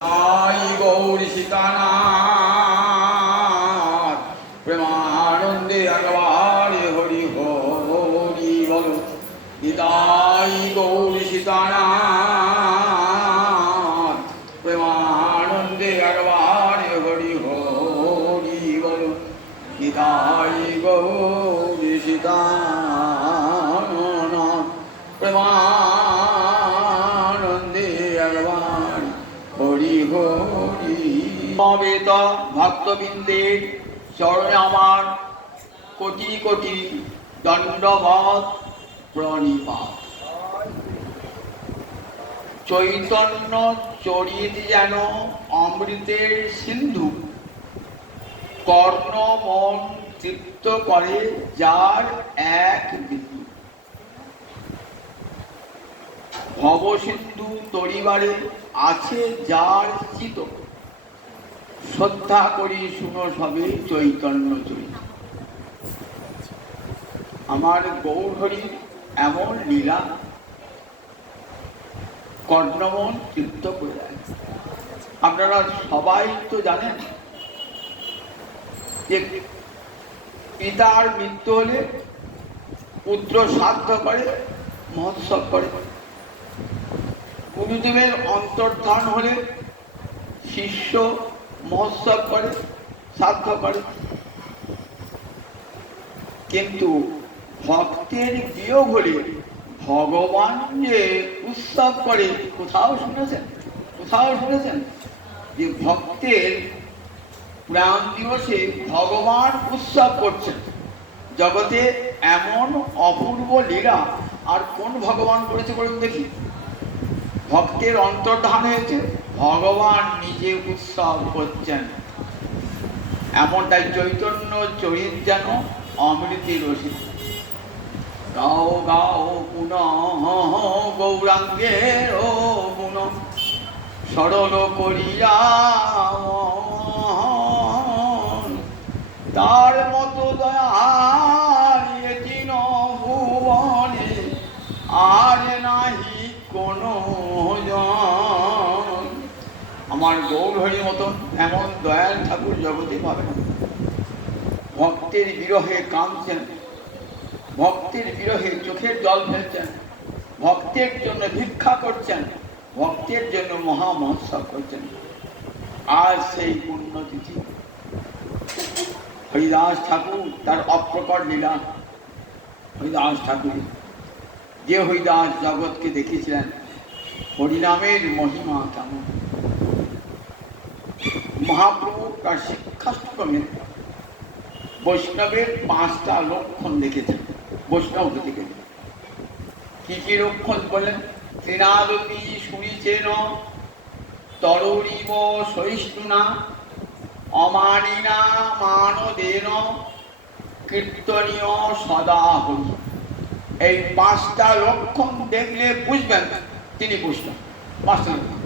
आई गौरी सीतानाथ प्रेमानंदे अगवारे हरि हरि बोलो निताई गौरी सीतानाथ प्रेमानंदे अगवारे हरि हरि बोलो निताई गौरी सीतानाथ प्रेमानंदे अगवारे हरि हरि সমবেত ভক্তবৃন্দের চরণে আমার কোটি কোটি দণ্ডবৎ প্রণিপাত। চৈতন্য চরিত যেন অমৃতের সিন্ধু, কর্ণ মন তৃপ্ত করে যার এক বিন্দু। ভবসিন্ধু তরিবারে আছে যার চিত, শ্রদ্ধা করি শুনো সবে চৈতন্য চরিত। আমার গৌরহরির এমন লীলা কর্ণমন তৃপ্ত করে দেয়। আপনারা সবাই তো জানেন যে পিতার মৃত্যু হলে পুত্র শ্রাদ্ধ করে, মহোৎসব করে। গুরুদেবের অন্তর্ধান হলে শিষ্য মহোৎসব করে, শ্রাদ্ধ করে। কিন্তু ভক্তের বিয়োগ হলে ভগবান যে উৎসব করে, কোথাও শুনেছেন? কোথাও শুনেছেন যে ভক্তের প্রাণ দিবসে ভগবান উৎসব করছেন? জগতে এমন অপূর্ব লীলা আর কোন ভগবান করেছে বলুন দেখি? ভক্তের অন্তর্ধান হয়েছে, ভগবান নিজে উৎসব করছেন। এমনটাই চৈতন্য চরিত যেন অমৃতের রসিক। গাও গাও পুনঃ গৌরাঙ্গের গুণ, সরল করিয়া তার মতো দয়ার এতিন ভুবনে আর নাহি কোনো জন। আমার গৌরহরির মতন এমন দয়াল ঠাকুর জগতে পাবে না। ভক্তের বিরহে কাঁদছেন, ভক্তের বিরহে চোখের জল ফেলছেন, ভক্তের জন্য ভিক্ষা করছেন, ভক্তের জন্য মহা মহোৎসব করছেন। আজ সেই পুণ্যতিথি হরিদাস ঠাকুর তার অপ্রকট লীলা। হরিদাস ঠাকুর যে হরিদাস জগৎকে দেখেছিলেন হরিনামের মহিমা কেমন। মহাপ্রভু তার শিক্ষাশ্রমে বৈষ্ণবের 5টা লক্ষণ দেখেছেন। বৈষ্ণব হতে গেলে কি কি লক্ষণ বললেন? তৃণাদপি শুনিছেন তরুরিব সহিষ্ণুনা, অমানিনা মানদেন কীর্তনীয় সদা হরি। এই 5টা লক্ষণ দেখলে বুঝবেন তিনি বৈষ্ণব। 5টা লক্ষণ।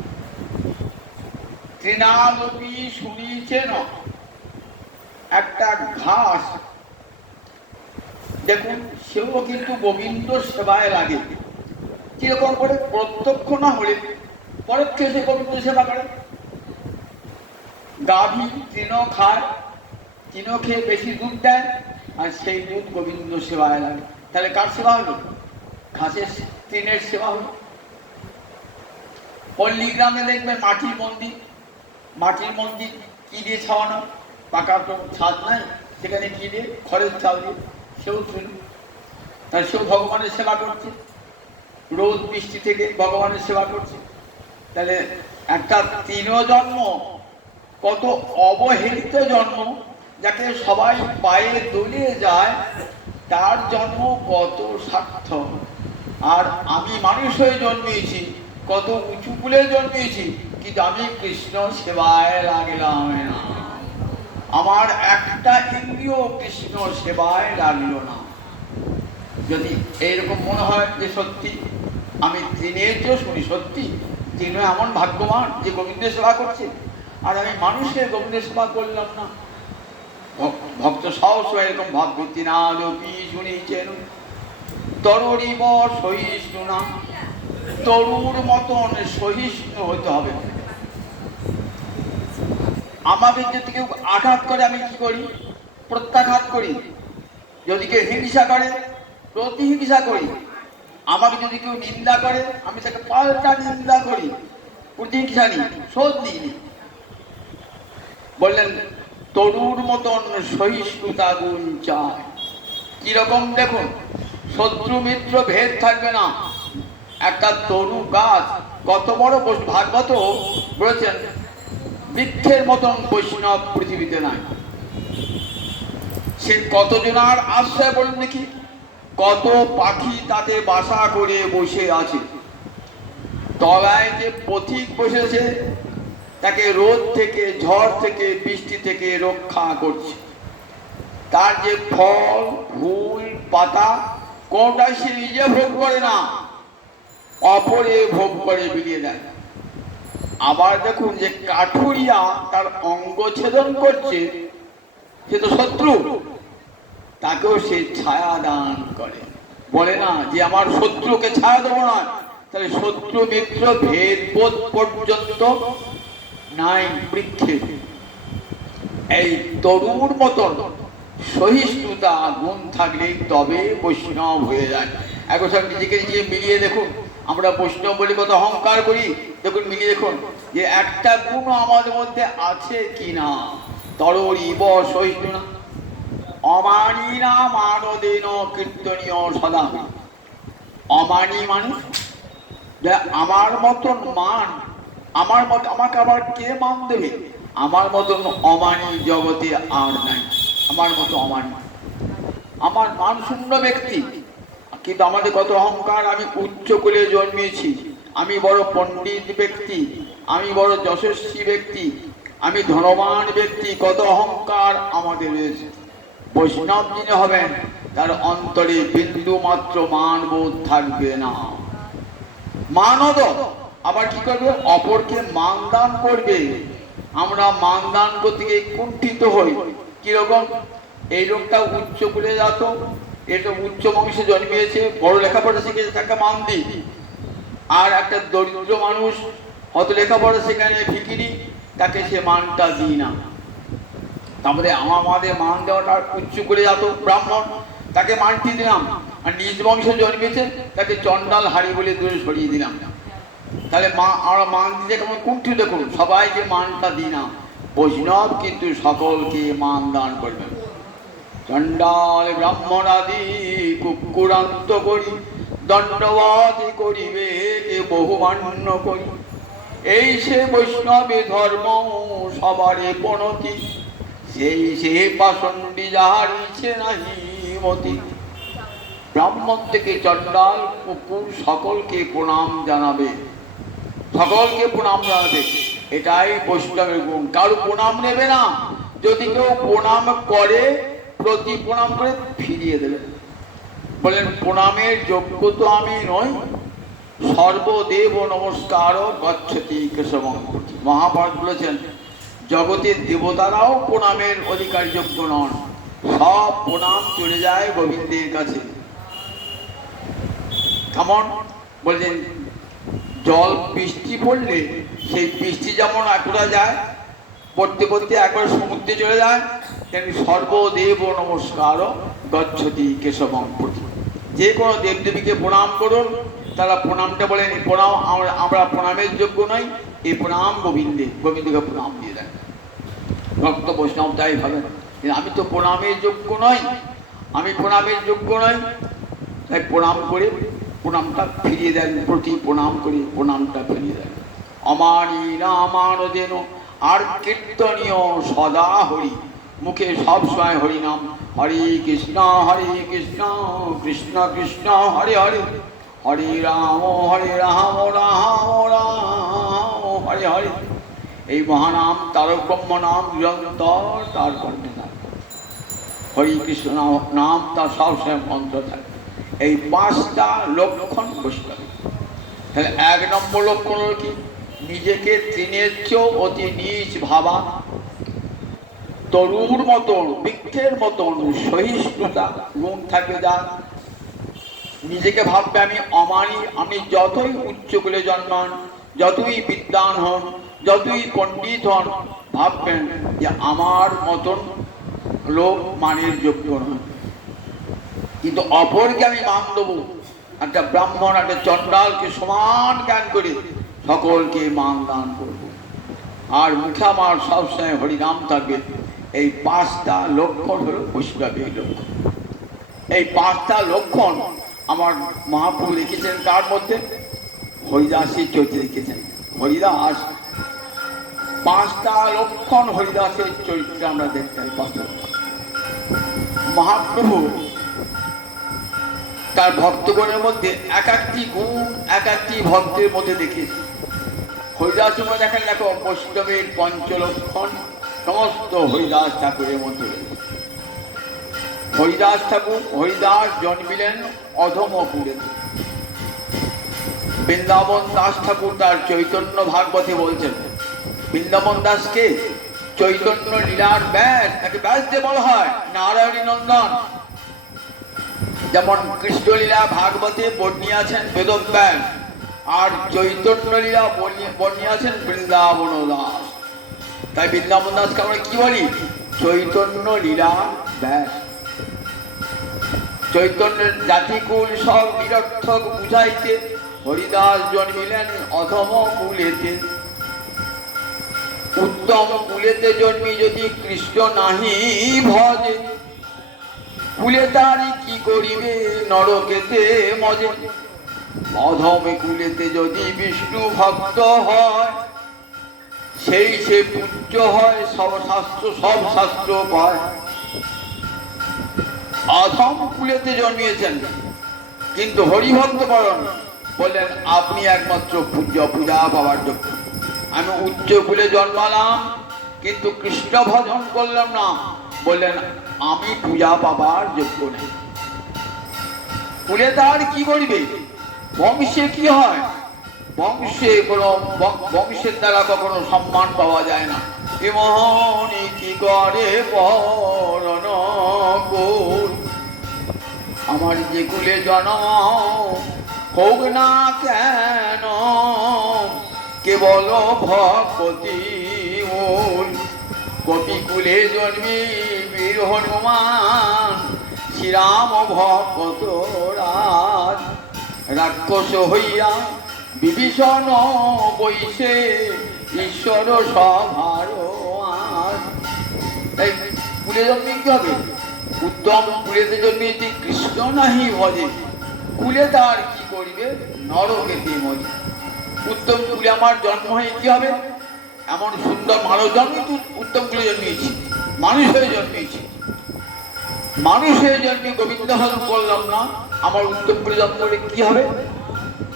তৃণাদপি শুনিছেন, একটা ঘাস দেখুন, সেও কিন্তু গোবিন্দ সেবায় লাগে। কিরকম করে? প্রত্যক্ষ না হলে পরোক্ষে সে গোবিন্দ সেবা করে। গাভী তৃণ খায়, তৃণ খেয়ে বেশি দুধ দেয়, আর সেই দুধ গোবিন্দ সেবায় লাগে। তাহলে কার সেবা হলো? ঘাসের তৃণের সেবা হলো। পল্লী গ্রামে দেখবেন মাটির মন্দির। মাটির মন্দির কি দিয়ে ছাওয়ানো? পাকা তো ছাদ নাই, সেখানে কি দিয়ে? খড়ের চাল দিয়ে। সেও তৃণ, তাহলে সেও ভগবানের সেবা করছে। রোদ বৃষ্টি থেকে ভগবানের সেবা করছে। তাহলে একটা তৃণ জন্ম কত অবহেলিত জন্ম, যাকে সবাই পায়ে দলিয়ে যায়, তার জন্ম কত সার্থক। আর আমি মানুষ হয়ে জন্মেছি, কত উঁচু কুলে জন্মেছি, কিন্তু আমি কৃষ্ণ সেবায় লাগলাম না। আমার একটা ইন্দ্রিয় কৃষ্ণ সেবায় লাগলো না। যদি এইরকম মনে হয় যে সত্যি আমি তৃণের যে শুনি, সত্যি তৃণ এমন ভাগ্যবান যে গোবিন্দের সেবা করছে, আর আমি মানুষের গোবিন্দের সেবা করলাম না। ভক্ত সহস্র এরকম ভাববে। তৃণাদপি শুনিছেন তরুরিব সহিষ্ণুনা, তরুর মতন সহিষ্ণু হতে হবে। আমাকে যদি কেউ আঘাত করে আমি কি করি? প্রত্যাঘাত করি। যদি কেউ হিংসা করে, প্রতিহিংসা করি। আমাকে যদি কেউ নিন্দা করে, আমি তাকে পাল্টা নিন্দা করি, প্রতিহিংসা নিই, শোধ নিই। বললেন তরুর মতন সহিষ্ণুতা গুণ চায়। কিরকম দেখুন, শত্রু মিত্র ভেদ থাকবে না। একটা তরু গাছ কত বড়, ভাগবত বলেছেন বৃক্ষের মতন বৈষ্ণব পৃথিবীতে নাই। সে কতজনার আশ্রয় বলুন দেখি, কত পাখি তাতে বাসা করে বসে আছে। তলায় যে পথিক বসেছে তাকে রোদ থেকে, ঝড় থেকে, বৃষ্টি থেকে রক্ষা করছে। তার যে ফল, ফুল, পাতা কোনটাই সে নিজে ভোগ করে না, অপরে ভোগ করে বিলিয়ে দেয়। আবার দেখুন যে কাঠুরিয়া তার অঙ্গ ছেদন করছে, সে তো শত্রু, তাকেও সে ছায়া দান করে। বলে না যে আমার শত্রুকে ছায়া দেবো না। তাহলে শত্রু মিত্র ভেদ বোধ পর্যন্ত নাই বৃক্ষে। এই তরুর মতন সহিষ্ণুতা গুণ থাকলেই তবে বৈষ্ণব হয়ে যায়। এখন সব নিজেকে নিজে মিলিয়ে দেখুন, আমরা বৈষ্ণব বলে কত অহংকার করি। দেখুন মিলিয়ে দেখুন যে একটা গুণ আমাদের মধ্যে আছে কিনা। তরুরীব সহিষ্ণু অমানি না মানদেন কীর্তনীয় সদা। অমানি মানে আমার মতন মান, আমার মত, আমাকে আবার কে মান দেবে? আমার মতন অমানি জগতে আর নাই। আমার মতো অমানি, আমার মান শূন্য ব্যক্তি। কিন্তু আমাদের কত অহংকার, আমি উচ্চ করে জন্মেছি, আমি বড় পণ্ডিত ব্যক্তি, আমি বড় যশস্বী ব্যক্তি, আমি ধনবান ব্যক্তি, কত অহংকার আমাদের রয়েছে। বৈষ্ণব যিনি হবেন তার অন্তরে বিন্দু মাত্র মানবোধ থাকবে না। মানদ আবার কি করবে? অপরকে মানদান করবে। আমরা মানদান করতে গিয়ে কুণ্ঠিত হই। কিরকম? এই লোকটা উচ্চ করে যেত, এটা উচ্চ বংশে জন্মিয়েছে, বড় লেখাপড়া শিখেছে, তাকে মান দিই। আর একটা দরিদ্র মানুষ অত লেখাপড়া সেখানে ভিখিরি, তাকে সে মানটা দিই না। তারপরে আমাদের মান দেওয়াটা উচ্চ করে যেত ব্রাহ্মণ, তাকে মানটি দিলাম। আর নিজ বংশে জন্মেছে, তাকে চণ্ডাল হারি বলে দূরে সরিয়ে দিলাম। তাহলে আমরা মান দিতে কেমন কুণ্ঠিত করুন, সবাইকে মানটা দিই না। বৈষ্ণব কিন্তু সকলকে মান দান করবেন। চণ্ডাল ব্রাহ্মণ আদি কুকুরান্ত করি, দণ্ডবাদ করিবে কে বহুমান্য করি। এই সে বৈষ্ণবে ধর্ম সবারে পণতি, সেই সে পাষণ্ডী যাহার ইচ্ছে নাহি মতি। ব্রাহ্মণ থেকে চণ্ডাল কুকুর সকলকে প্রণাম জানাবে, সকলকে প্রণাম জানাবে। এটাই বৈষ্ণবের গুণ। কারো প্রণাম নেবে না। যদি কেউ প্রণাম করে, প্রতি প্রণাম করে ফিরিয়ে দেবে। বলেন প্রণামের যোগ্য তো আমি নই, সর্বদেব নমস্কার গচ্ছতি কেশবং। মহাভারত বলেছেন জগতের দেবতারাও প্রণামের অধিকারী যোগ্য নন, সব প্রণাম চলে যায় গোবিন্দের কাছে। কেমন বলছেন? জল বৃষ্টি পড়লে সেই বৃষ্টি যেমন একরা যায়, পড়তে পড়তে একবার সমুদ্রে চলে যায়, তেমনি সর্বদেব নমস্কার গচ্ছতি কেশবং প্রতি। যে কোনো দেবদেবীকে প্রণাম করুন, তারা প্রণামটা বলেন প্রণাম আমরা প্রণামের যোগ্য নই, এই প্রণাম গোবিন্দে, গোবিন্দকে প্রণাম দিয়ে দেন। ভক্ত বৈষ্ণব তাই ভাবেন আমি তো প্রণামের যোগ্য নই, আমি প্রণামের যোগ্য নই, তাই প্রণাম করে প্রণামটা ফিরিয়ে দেন, প্রতি প্রণাম করে প্রণামটা ফিরিয়ে দেন। অমানি না মানদেন আর কীর্তনীয় সদা হরি, মুখে সব সময় হরি নাম। হরে কৃষ্ণ কৃষ্ণ কৃষ্ণ হরে হরে, হরে রাম রাম হরে হরে। এই মহানাম তারক ব্রহ্ম নাম নিরন্তর তার কণ্ঠে থাকবে। হরি কৃষ্ণ নাম তার সবসময় মন্ত্র থাকে। এই 5টা লক্ষণ বৈষ্ণবী। তাহলে 1 নম্বর লক্ষণ হল কি? নিজেকে তৃণের চেয়েও অতি নীচ ভাবা, তরুর মতন বৃক্ষের মতন সহিষ্ণুতা গুণ থাকবে যার। নিজেকে ভাববে আমি অমানি, আমি যতই উচ্চ কুলে জন্মান, যতই বিদ্বান হন, যতই পণ্ডিত হন ভাববেন যে আমার মতন লোক মানের যোগ্য নয়, কিন্তু অপরকে আমি মান দেবো। একটা ব্রাহ্মণ একটা চণ্ডালকে সমান জ্ঞান করে সকলকে মান দান করব, আর মুখে আমার সবসময় হরিনাম থাকবে। এই 5টা লক্ষণ হলো বৈষ্ণবের লক্ষণ। এই 5টা লক্ষণ আমার মহাপ্রভু লিখেছেন কার মধ্যে? হরিদাসের চরিত্রে লিখেছেন। হরিদাস 5টা লক্ষণ হরিদাসের চরিত্রে আমরা দেখতে পাই। মহাপ্রভু তার ভক্তগণের মধ্যে এক একটি গুণ এক একটি ভক্তের মধ্যে দেখিয়েছে। হরিদাস দেখেন, দেখো বৈষ্ণবের 5 লক্ষণ সমস্ত হরিদাস ঠাকুরের মধ্যে রয়েছে। হরিদাস জন্মিলেন অধমপুরে। বৃন্দাবন দাস ঠাকুর তার চৈতন্য ভাগবতে বলছেন, বৃন্দাবন দাসকে চৈতন্য লীলার ব্যাস, তাকে ব্যাস দিয়ে বলা হয়, নারায়ণী নন্দন। যেমন কৃষ্ণলীলা ভাগবতে বর্ণিয়েছেন বেদব্যাস, আর চৈতন্য লীলা বর্ণিয়েছেন বৃন্দাবন দাস। তাই বৃন্দাবন দাসকে আমরা কি বলি? চৈতন্য লীলা ব্যাস। চৈতন্যের জাতিকুল সব নিরর্থক বুঝাইতে হরিদাস জন্মিলেন অধম কুলেতে। উত্তম কুলেতে জন্মি যদি কৃষ্ণ নাহি ভজে, কুলে তারি কি করিবে নরকেতে মজে। অধম কুলেতে যদি বিষ্ণু ভক্ত হয়, সেই সে পূজ্য হয়, সব শাস্ত্র পায়। অধম কুলেতে জন্মিয়েছেন কিন্তু হরিভক্ত পরণ, বললেন আপনি একমাত্র পূজা পাওয়ার যোগ্য। আমি উচ্চ কুলে জন্মালাম কিন্তু কৃষ্ণ ভজন করলাম না, বললেন আমি পূজা পাবার যোগ্য নেই। কুলে তার কি করিবে? বংশে কি হয়? বংশের দ্বারা কখনো সম্মান পাওয়া যায় না। মোহনী কি করে পরণ কুল, আমার যে কুলে জন্ম হোক না কেন কেবল ভক্তি মূল। কপিকুলে জন্মি বীর হনুমান, শ্রীরাম ভক্ত রাজ। রাক্ষস হইয়া বিভীষণ বৈশে ঈশ্বর সভার আজ। তাই কুলে জন্মে কি হবে? উত্তম কুলেতে জন্মিয়েছি কৃষ্ণ নাহি ভজে, কুলে তার কি করিবে নরকেতে মজে। উত্তম কুলে আমার জন্ম হয়ে কি হবে? এমন সুন্দর মানব জন্ম, উত্তম কুলে জন্মিয়েছি, মানুষ হয়ে জন্মিয়েছি। মানুষ হয়ে জন্মে গোবিন্দ ভজন করলাম না, আমার উত্তম কুলে জন্ম হলে কি হবে?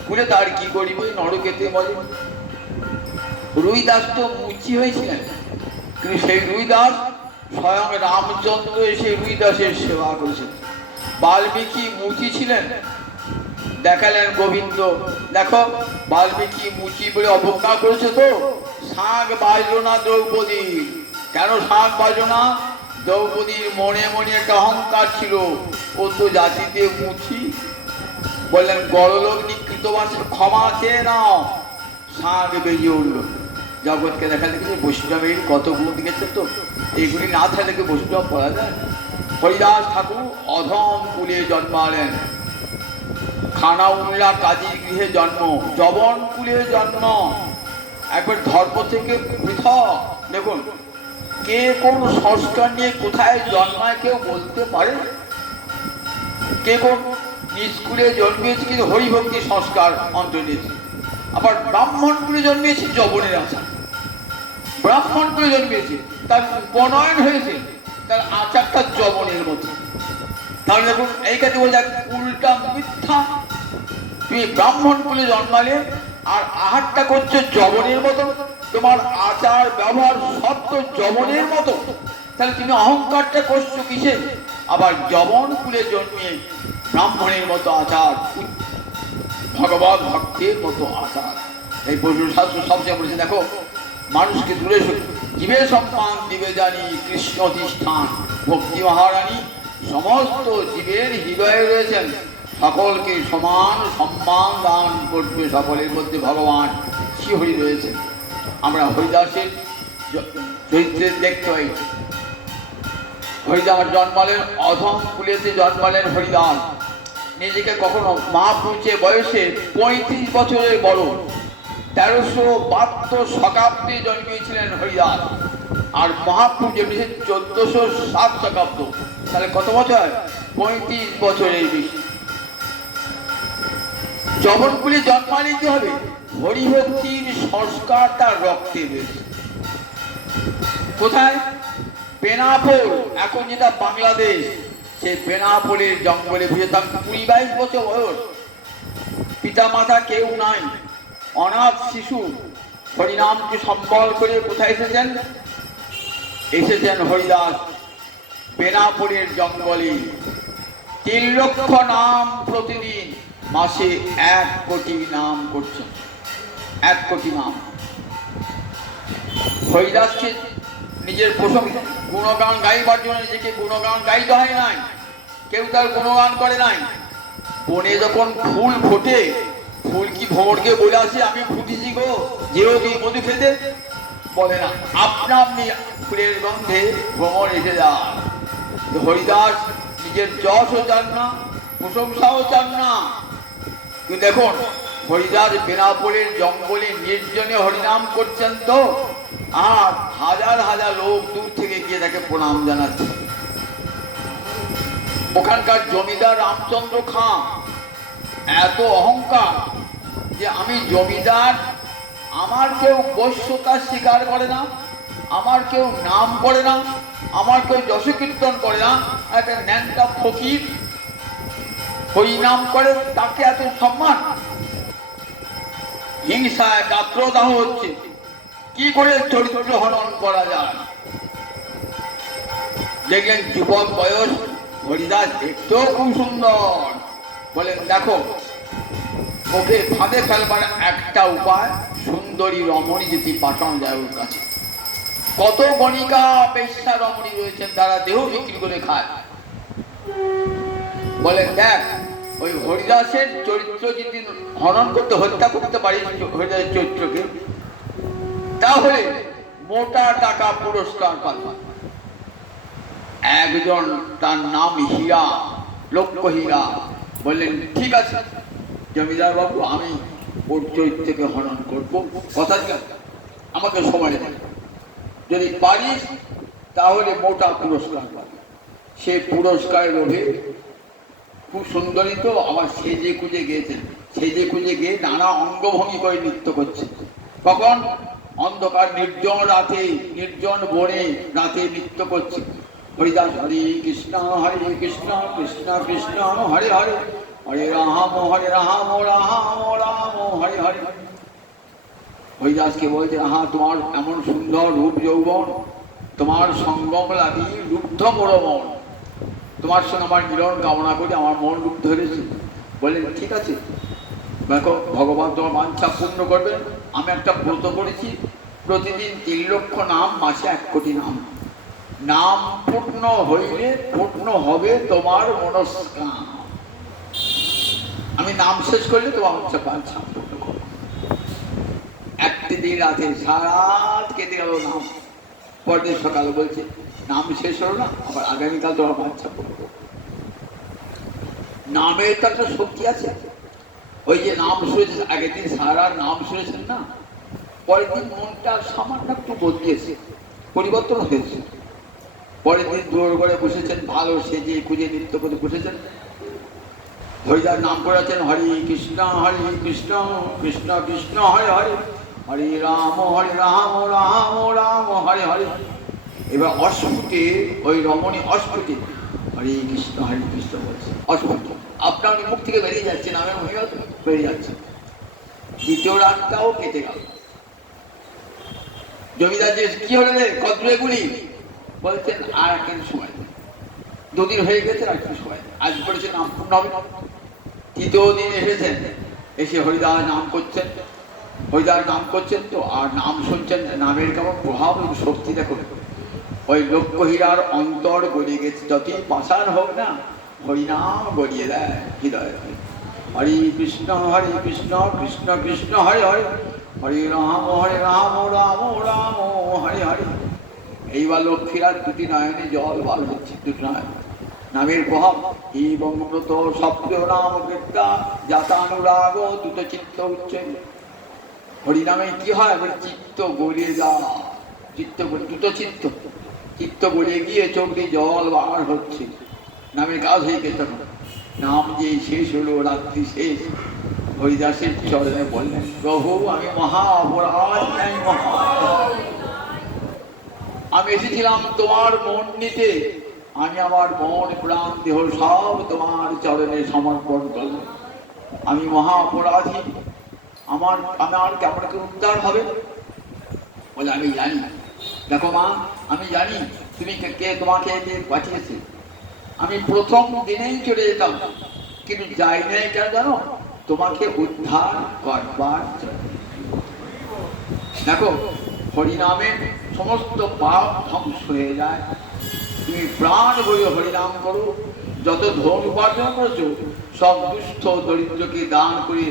কুলে তার কি করিবে নরকেতে মজে। রুইদাস তো মুচি হয়েছিলেন, কিন্তু সেই রুইদাস স্বয়ং রামচন্দ্র এসে রুইদাসের সেবা করেছেন। বাল্মীকি মুচি ছিলেন, দেখালেন গোবিন্দ, দেখো বাল্মীকি মুচি বলে অবজ্ঞা করেছে তো, শাঁখ বাজলো না দ্রৌপদী। কেন শাঁখ বাজলো না? দ্রৌপদীর মনে মনে একটা অহংকার ছিল, ও তো জাতিতে মুচি। বললেন গড়লোক নিকৃত বাসের ক্ষমা চেয়ে নাও। শাঁখ বেজে উঠল। জগৎকে দেখা দেখেছে বৈষ্ণবের কত গুণ দিয়েছে, তো এইগুলি না থাকলে কি বৈষ্ণব বলা যায়? হরিদাস ঠাকুর অধম কুলে জন্মালেন। খানাউল্লাহ কাজীর গৃহে জন্ম, যবন কুলে জন্ম, একবার ধর্ম থেকে পৃথক। দেখুন কে কোন সংস্কার নিয়ে কোথায় জন্মায় কেউ বলতে পারে? কে কোন স্কুলে জন্মিয়েছে কিন্তু হরিভক্তি সংস্কার অন্তর নিয়েছে। আবার ব্রাহ্মণ কুলে জন্মিয়েছে যবনের আচার, ব্রাহ্মণ কুলে জন্মিয়েছে তার উপনয়ন হয়েছে, তার আচারটা যবনের মতো। তাহলে দেখুন এই কাজে বলছে উল্টা মিথ্যা। তুমি ব্রাহ্মণ কুলে জন্মালে আর আহারটা করছো যবনের মতো, তোমার আচার ব্যবহার সব তো যবনের মতো, তাহলে তুমি অহংকারটা করছো কিসে? আবার যবন কুলে জন্মিয়ে ব্রাহ্মণের মতো আচার, ভগবত ভক্তের মতো আচার। এই শাস্ত্র সবচেয়ে বলেছে, দেখো মানুষকে দূরে জীবের সম্মান দিবে জানি কৃষ্ণ অধিষ্ঠান। ভক্তি মহারানী সমস্ত জীবের হৃদয়ে রয়েছেন, সকলকে সমান সম্মান দান করবে। সকলের মধ্যে ভগবান শ্রীহরি রয়েছেন। আমরা হরিদাসের চরিত্রে দেখতে পাই। হরিদাস জন্মালেন অধম কুলেতে, জন্মালেন হরিদাস। নিজেকে কখনো মহাপুরুষে বয়সে 35 বছরের বড়। 1372 শতাব্দে জন্মিয়েছিলেন হরিদাস, আর মহাপুরুষ জন্মেছেন 1407 শতাব্দ। তাহলে কত বছর? 35 বছরের বেশি। জবনকুলে জন্মালে কি হবে? হরিভক্তির সংস্কার তার রক্তে রয়েছে। কোথায়? বেনাপোল, এখন যেটা বাংলাদেশ, সেই বেনাপোলের জঙ্গলে ভিতরে 20-22 বছর বয়স। পিতা মাতা কেউ নাই, অনাথ শিশু। হরিনামকে সম্বল করে কোথায় এসেছেন? এসেছেন হরিদাস বেনাপোলের জঙ্গলে। 3 লক্ষ নাম প্রতিদিন, মাসে 1 কোটি নাম করছেন। 1 কোটি নাম। হরিদাসকে নিজের প্রশংসা গুণগান গাইবার জন্য নিজেকে গুণগান গাইতে হয় নাই, কেউ তার গুণগান করে নাই। বনে যখন ফুল ফোটে, ফুল কি ভ্রমরকে বলে আসে আমি ফুটেছি গো, যেও দিয়ে মধু খেতে? বলে না, আপনা আপনি ফুলের গন্ধে ভ্রমর এসে যান। হরিদাস নিজের যশও চান না, প্রশংসাও চান না। কিন্তু দেখুন, হরিদাস বেনাপোলের জঙ্গলে নির্জনে হরিনাম করছেন তো, আর হাজার হাজার লোক দূর থেকে গিয়ে তাকে প্রণাম জানাচ্ছে। ওখানকার জমিদার রামচন্দ্র খাঁ এত অহংকার যে আমি জমিদার, আমার কেউ বৈশ্যতা স্বীকার করে না, আমার কেউ নাম করে না, আমার কেউ যশ কীর্তন করে না, একটা ন্যাংটা ফকির হরিনাম করে, তাকে এত সম্মান। হিংসায় গাত্রদাহ হচ্ছে, কি করে চরিত্র হনন করা যায়? দেখলেন যুবক বয়স হরিদাস দেখতেও খুব সুন্দর। বলেন দেখো, ওকে ফাঁদে ফেলবার একটা উপায়, সুন্দরী রমণী যদি পাঠানো যায় ওর কাছে। কত গণিকা বেশ্যা রমণী রয়েছেন, তারা দেহ বিক্রি করে খায়। বলেন দেখ, ওই হরিদাসের চরিত্র যদি হনন করতে, হত্যা করতে পারি হরিদাসের চরিত্রকে, তাহলে মোটা টাকা পুরস্কার পাবে। একজন, তার নাম হীরা, লক্ষ হীরা। বললেন ঠিক আছে জমিদার বাবু, আমি ওর চরিত্রকে হনন করবো, কথা দিলাম, আমাকে সময় দেন, যদি পারিস তাহলে মোটা পুরস্কার পাবে। সে পুরস্কারের লোভে খুব সুন্দরী তো, আবার সেজে খুঁজে গিয়েছেন, সেজে খুঁজে গিয়ে নানা অঙ্গভঙ্গি করে নৃত্য করছে। কখন? অন্ধকার নির্জন রাতে, নির্জন বনে রাতে নৃত্য করছে। হরিদাস হরে কৃষ্ণ কৃষ্ণ কৃষ্ণ হরে হরে, হরে রাম রাম রাম হরে হরে। হরিদাসকে বলছে, হা তোমার এমন সুন্দর রূপ যৌবন, তোমার সঙ্গম লাগি লুব্ধ মোর মন, তোমার সঙ্গে আমার মিলন কামনা করি, আমার মন লুব্ধ হয়েছে। বললেন ঠিক আছে, দেখো ভগবান তোমার বাঞ্ছা পূর্ণ করবেন। আমি একটা ব্রত করেছি, প্রতিদিন 3 লক্ষ নাম, মাসে 1 কোটি নাম। নাম পূর্ণ হইলে পূর্ণ হবে তোমার মনস্কাম। আমি নাম শেষ করলে তোমার বাঞ্ছা পূর্ণ করবো। একটি দিন রাতে সারা কেটে গেল নাম। পরের সকালে বলছে নাম শেষ হলো না, আবার আগামীকাল তোমার বাঞ্ছা পূর্ণ করবো। নামের তো একটা শক্তি আছে। ওই যে নাম শুনেছেন, আগের দিন সারা নাম শুনেছেন না, পরের দিন মনটা সামান্য একটু বদলিয়েছে, পরিবর্তন হয়েছে। পরের দিন দৌড় করে বসেছেন, ভালো সেজে খুঁজে নৃত্য করে বসেছেন। হরিদার নাম করেছেন হরে কৃষ্ণ কৃষ্ণ কৃষ্ণ হরে হরে, হরে রাম রাম রাম হরে হরে। এবার অস্ফুটে ওই রমণী অস্ফুটে হরে কৃষ্ণ বলছে, অস্ফুট আপনার মুখ থেকে বেরিয়ে যাচ্ছে, নামের মহিলা বেরিয়ে যাচ্ছে। দ্বিতীয় রাতটাও কেটে গেল। জমিদার যে কি হলো রে, কদ্রুগুলি বলছেন আর একদিন সময়, 2 দিন হয়ে গেছে, আর একটু সময়। আজ বলেছে নাম পূর্ণ হবে। তৃতীয় দিন এসেছেন, এসে হরিদাস নাম করছেন। হরিদাস নাম করছেন তো, আর নাম শুনছেন, নামের কেমন প্রভাব এবং শক্তি দেখুন। ওই লক্ষ্য হীরার অন্তর গলিয়ে গেছে, যতই পাষাণ হোক না, হরিনাম গলিয়ে দেয় হৃদয়। হরে কৃষ্ণ কৃষ্ণ কৃষ্ণ হরে হরে, হরে রাম রাম রাম হরে হরে। এইবার লক্ষ্মীরার দুটি নয়নে জল বার হচ্ছে, দুটি নয়ন নামের প্রভাব। এই বঙ্গব্রত শব্দ নাম বিদ্যা জাতানুরাগ দ্রুত চিত্ত উচ্চে। হরিনামে কি হয়, চিত্ত গলিয়ে যাওয়া, চিত্ত দ্রুত চিত্ত, চিত্ত গলিয়ে গিয়ে চোখ দিয়ে জল বার হচ্ছে। নামের কাজ হয়ে গেছে। নাম যে শেষ হলো, রাত্রি শেষ, হরিদাসের চরণে বললেন, প্রভু আমি মহা অপরাধ, আমি এসেছিলাম তোমার মন নিতে, আমি আমার মন প্রাণ দেহ সব তোমার চরণে সমর্পণ করলাম। আমি মহা অপরাধী, আমার কেমন করে উদ্ধার হবে? বলে আমি জানি। দেখো মা, আমি জানি তুমি কে, তোমাকে কে পাঠিয়েছে। আমি প্রথম দিনেই চলে যেতাম, কিন্তু যাই নাই কেন জানো? তোমাকে উদ্ধার করবার জন্য। দেখো, হরিনামের সমস্ত পাপ ধ্বংস হয়ে যায়। তুমি প্রাণ ভরে হরিনাম করো, যত ধন উপার্জন করেছো সব দুস্থ দরিদ্রকে দান করে,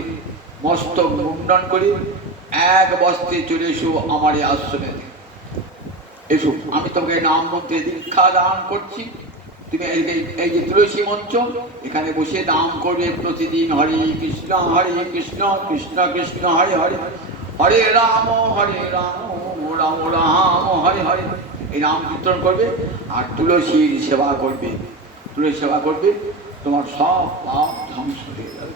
মস্তক মুন্ডন করে এক বস্ত্রে চলে এসো আমার এই আশ্রমে। এসো, আমি তোমাকে নাম মন্ত্রে দীক্ষা দান করছি। তুমি এই যে তুলসী মঞ্চ, এখানে বসে নাম করবে প্রতিদিন, হরে কৃষ্ণ কৃষ্ণ কৃষ্ণ হরে হরে, হরে রাম রাম রাম হরে হরে। এই নাম কীর্তন করবে আর তুলসীর সেবা করবে। তুলসী সেবা করবে, তোমার সব পাপ ধ্বংস হয়ে যাবে।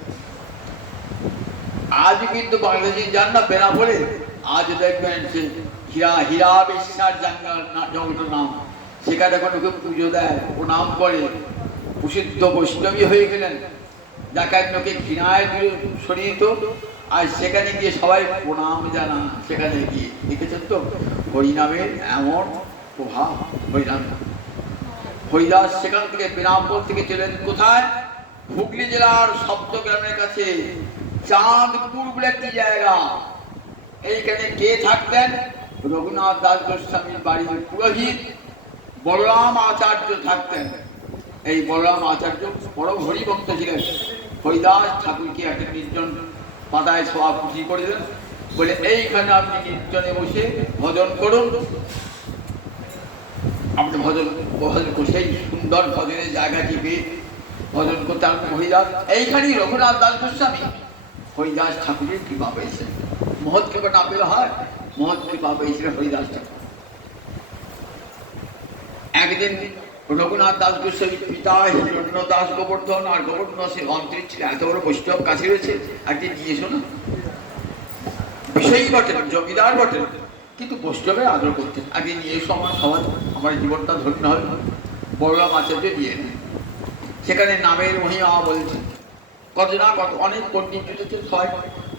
আজ কিন্তু বাংলাদেশে যান না বেনাপোলে, আজ দেখবেন সে হীরা বিশ্বাস জগত নাম, সেখানে এখন ওকে পুজো দেয়, প্রণাম করে, প্রসিদ্ধ বৈষ্ণবী হয়ে গেলেন। যাকে লোকে ঘৃণায় সরিত, আর সেখানে গিয়ে সবাই প্রণাম জানা। সেখানে গিয়ে দেখেছেন তো হরিনামের এমন প্রভাব। হরিনাম, হরিদাস সেখান থেকে বেনাপোল থেকে চলেন কোথায়? হুগলি জেলার সপ্তগ্রামের কাছে চাঁদপুর বলে একটি জায়গা। এইখানে কে থাকতেন? রঘুনাথ দাস গোস্বামীর বাড়ির পুরোহিত বলরাম আচার্য থাকতেন। এই বলরাম আচার্য বড় হরিভক্ত ছিলেন। হরিদাস ঠাকুরকে একটা নির্জন পাতায় সভাপতি করে দিলেন, বলে এইখানে আপনি নির্জনে বসে ভজন করুন। আপনি ভজন সেই সুন্দর ভজনের জায়গাটি পেয়ে ভজন করতে আপনি হরিদাস। এইখানেই রঘুনাথ দাস গোস্বামী হরিদাস ঠাকুরের কৃপা পেয়েছেন। মহৎ কৃপা না পেলে হয়, মহৎ কৃপা পেয়েছিলেন হরিদাস ঠাকুর। একদিন রঘুনাথ দাস গোস্বামীর পিতা হিরণ্য দাস গোবর্ধন, আর গোবর্ধন সে অন্তরিক ছিল, এত বড় বৈষ্ণব কাছে রয়েছে, একদিন নিয়ে এসো না। বিষয়ী বটেন, জমিদার বটেন, কিন্তু বৈষ্ণবের আদর করতেন। আগে নিয়ে এসো আমার সমাজ, আমার জীবনটা ধন্য হল। বলরাম আচার্য নিয়ে নেন। সেখানে নামের মহিমা বলছে, কত না কত অনেক পণ্ডিত জুটেছে, সবাই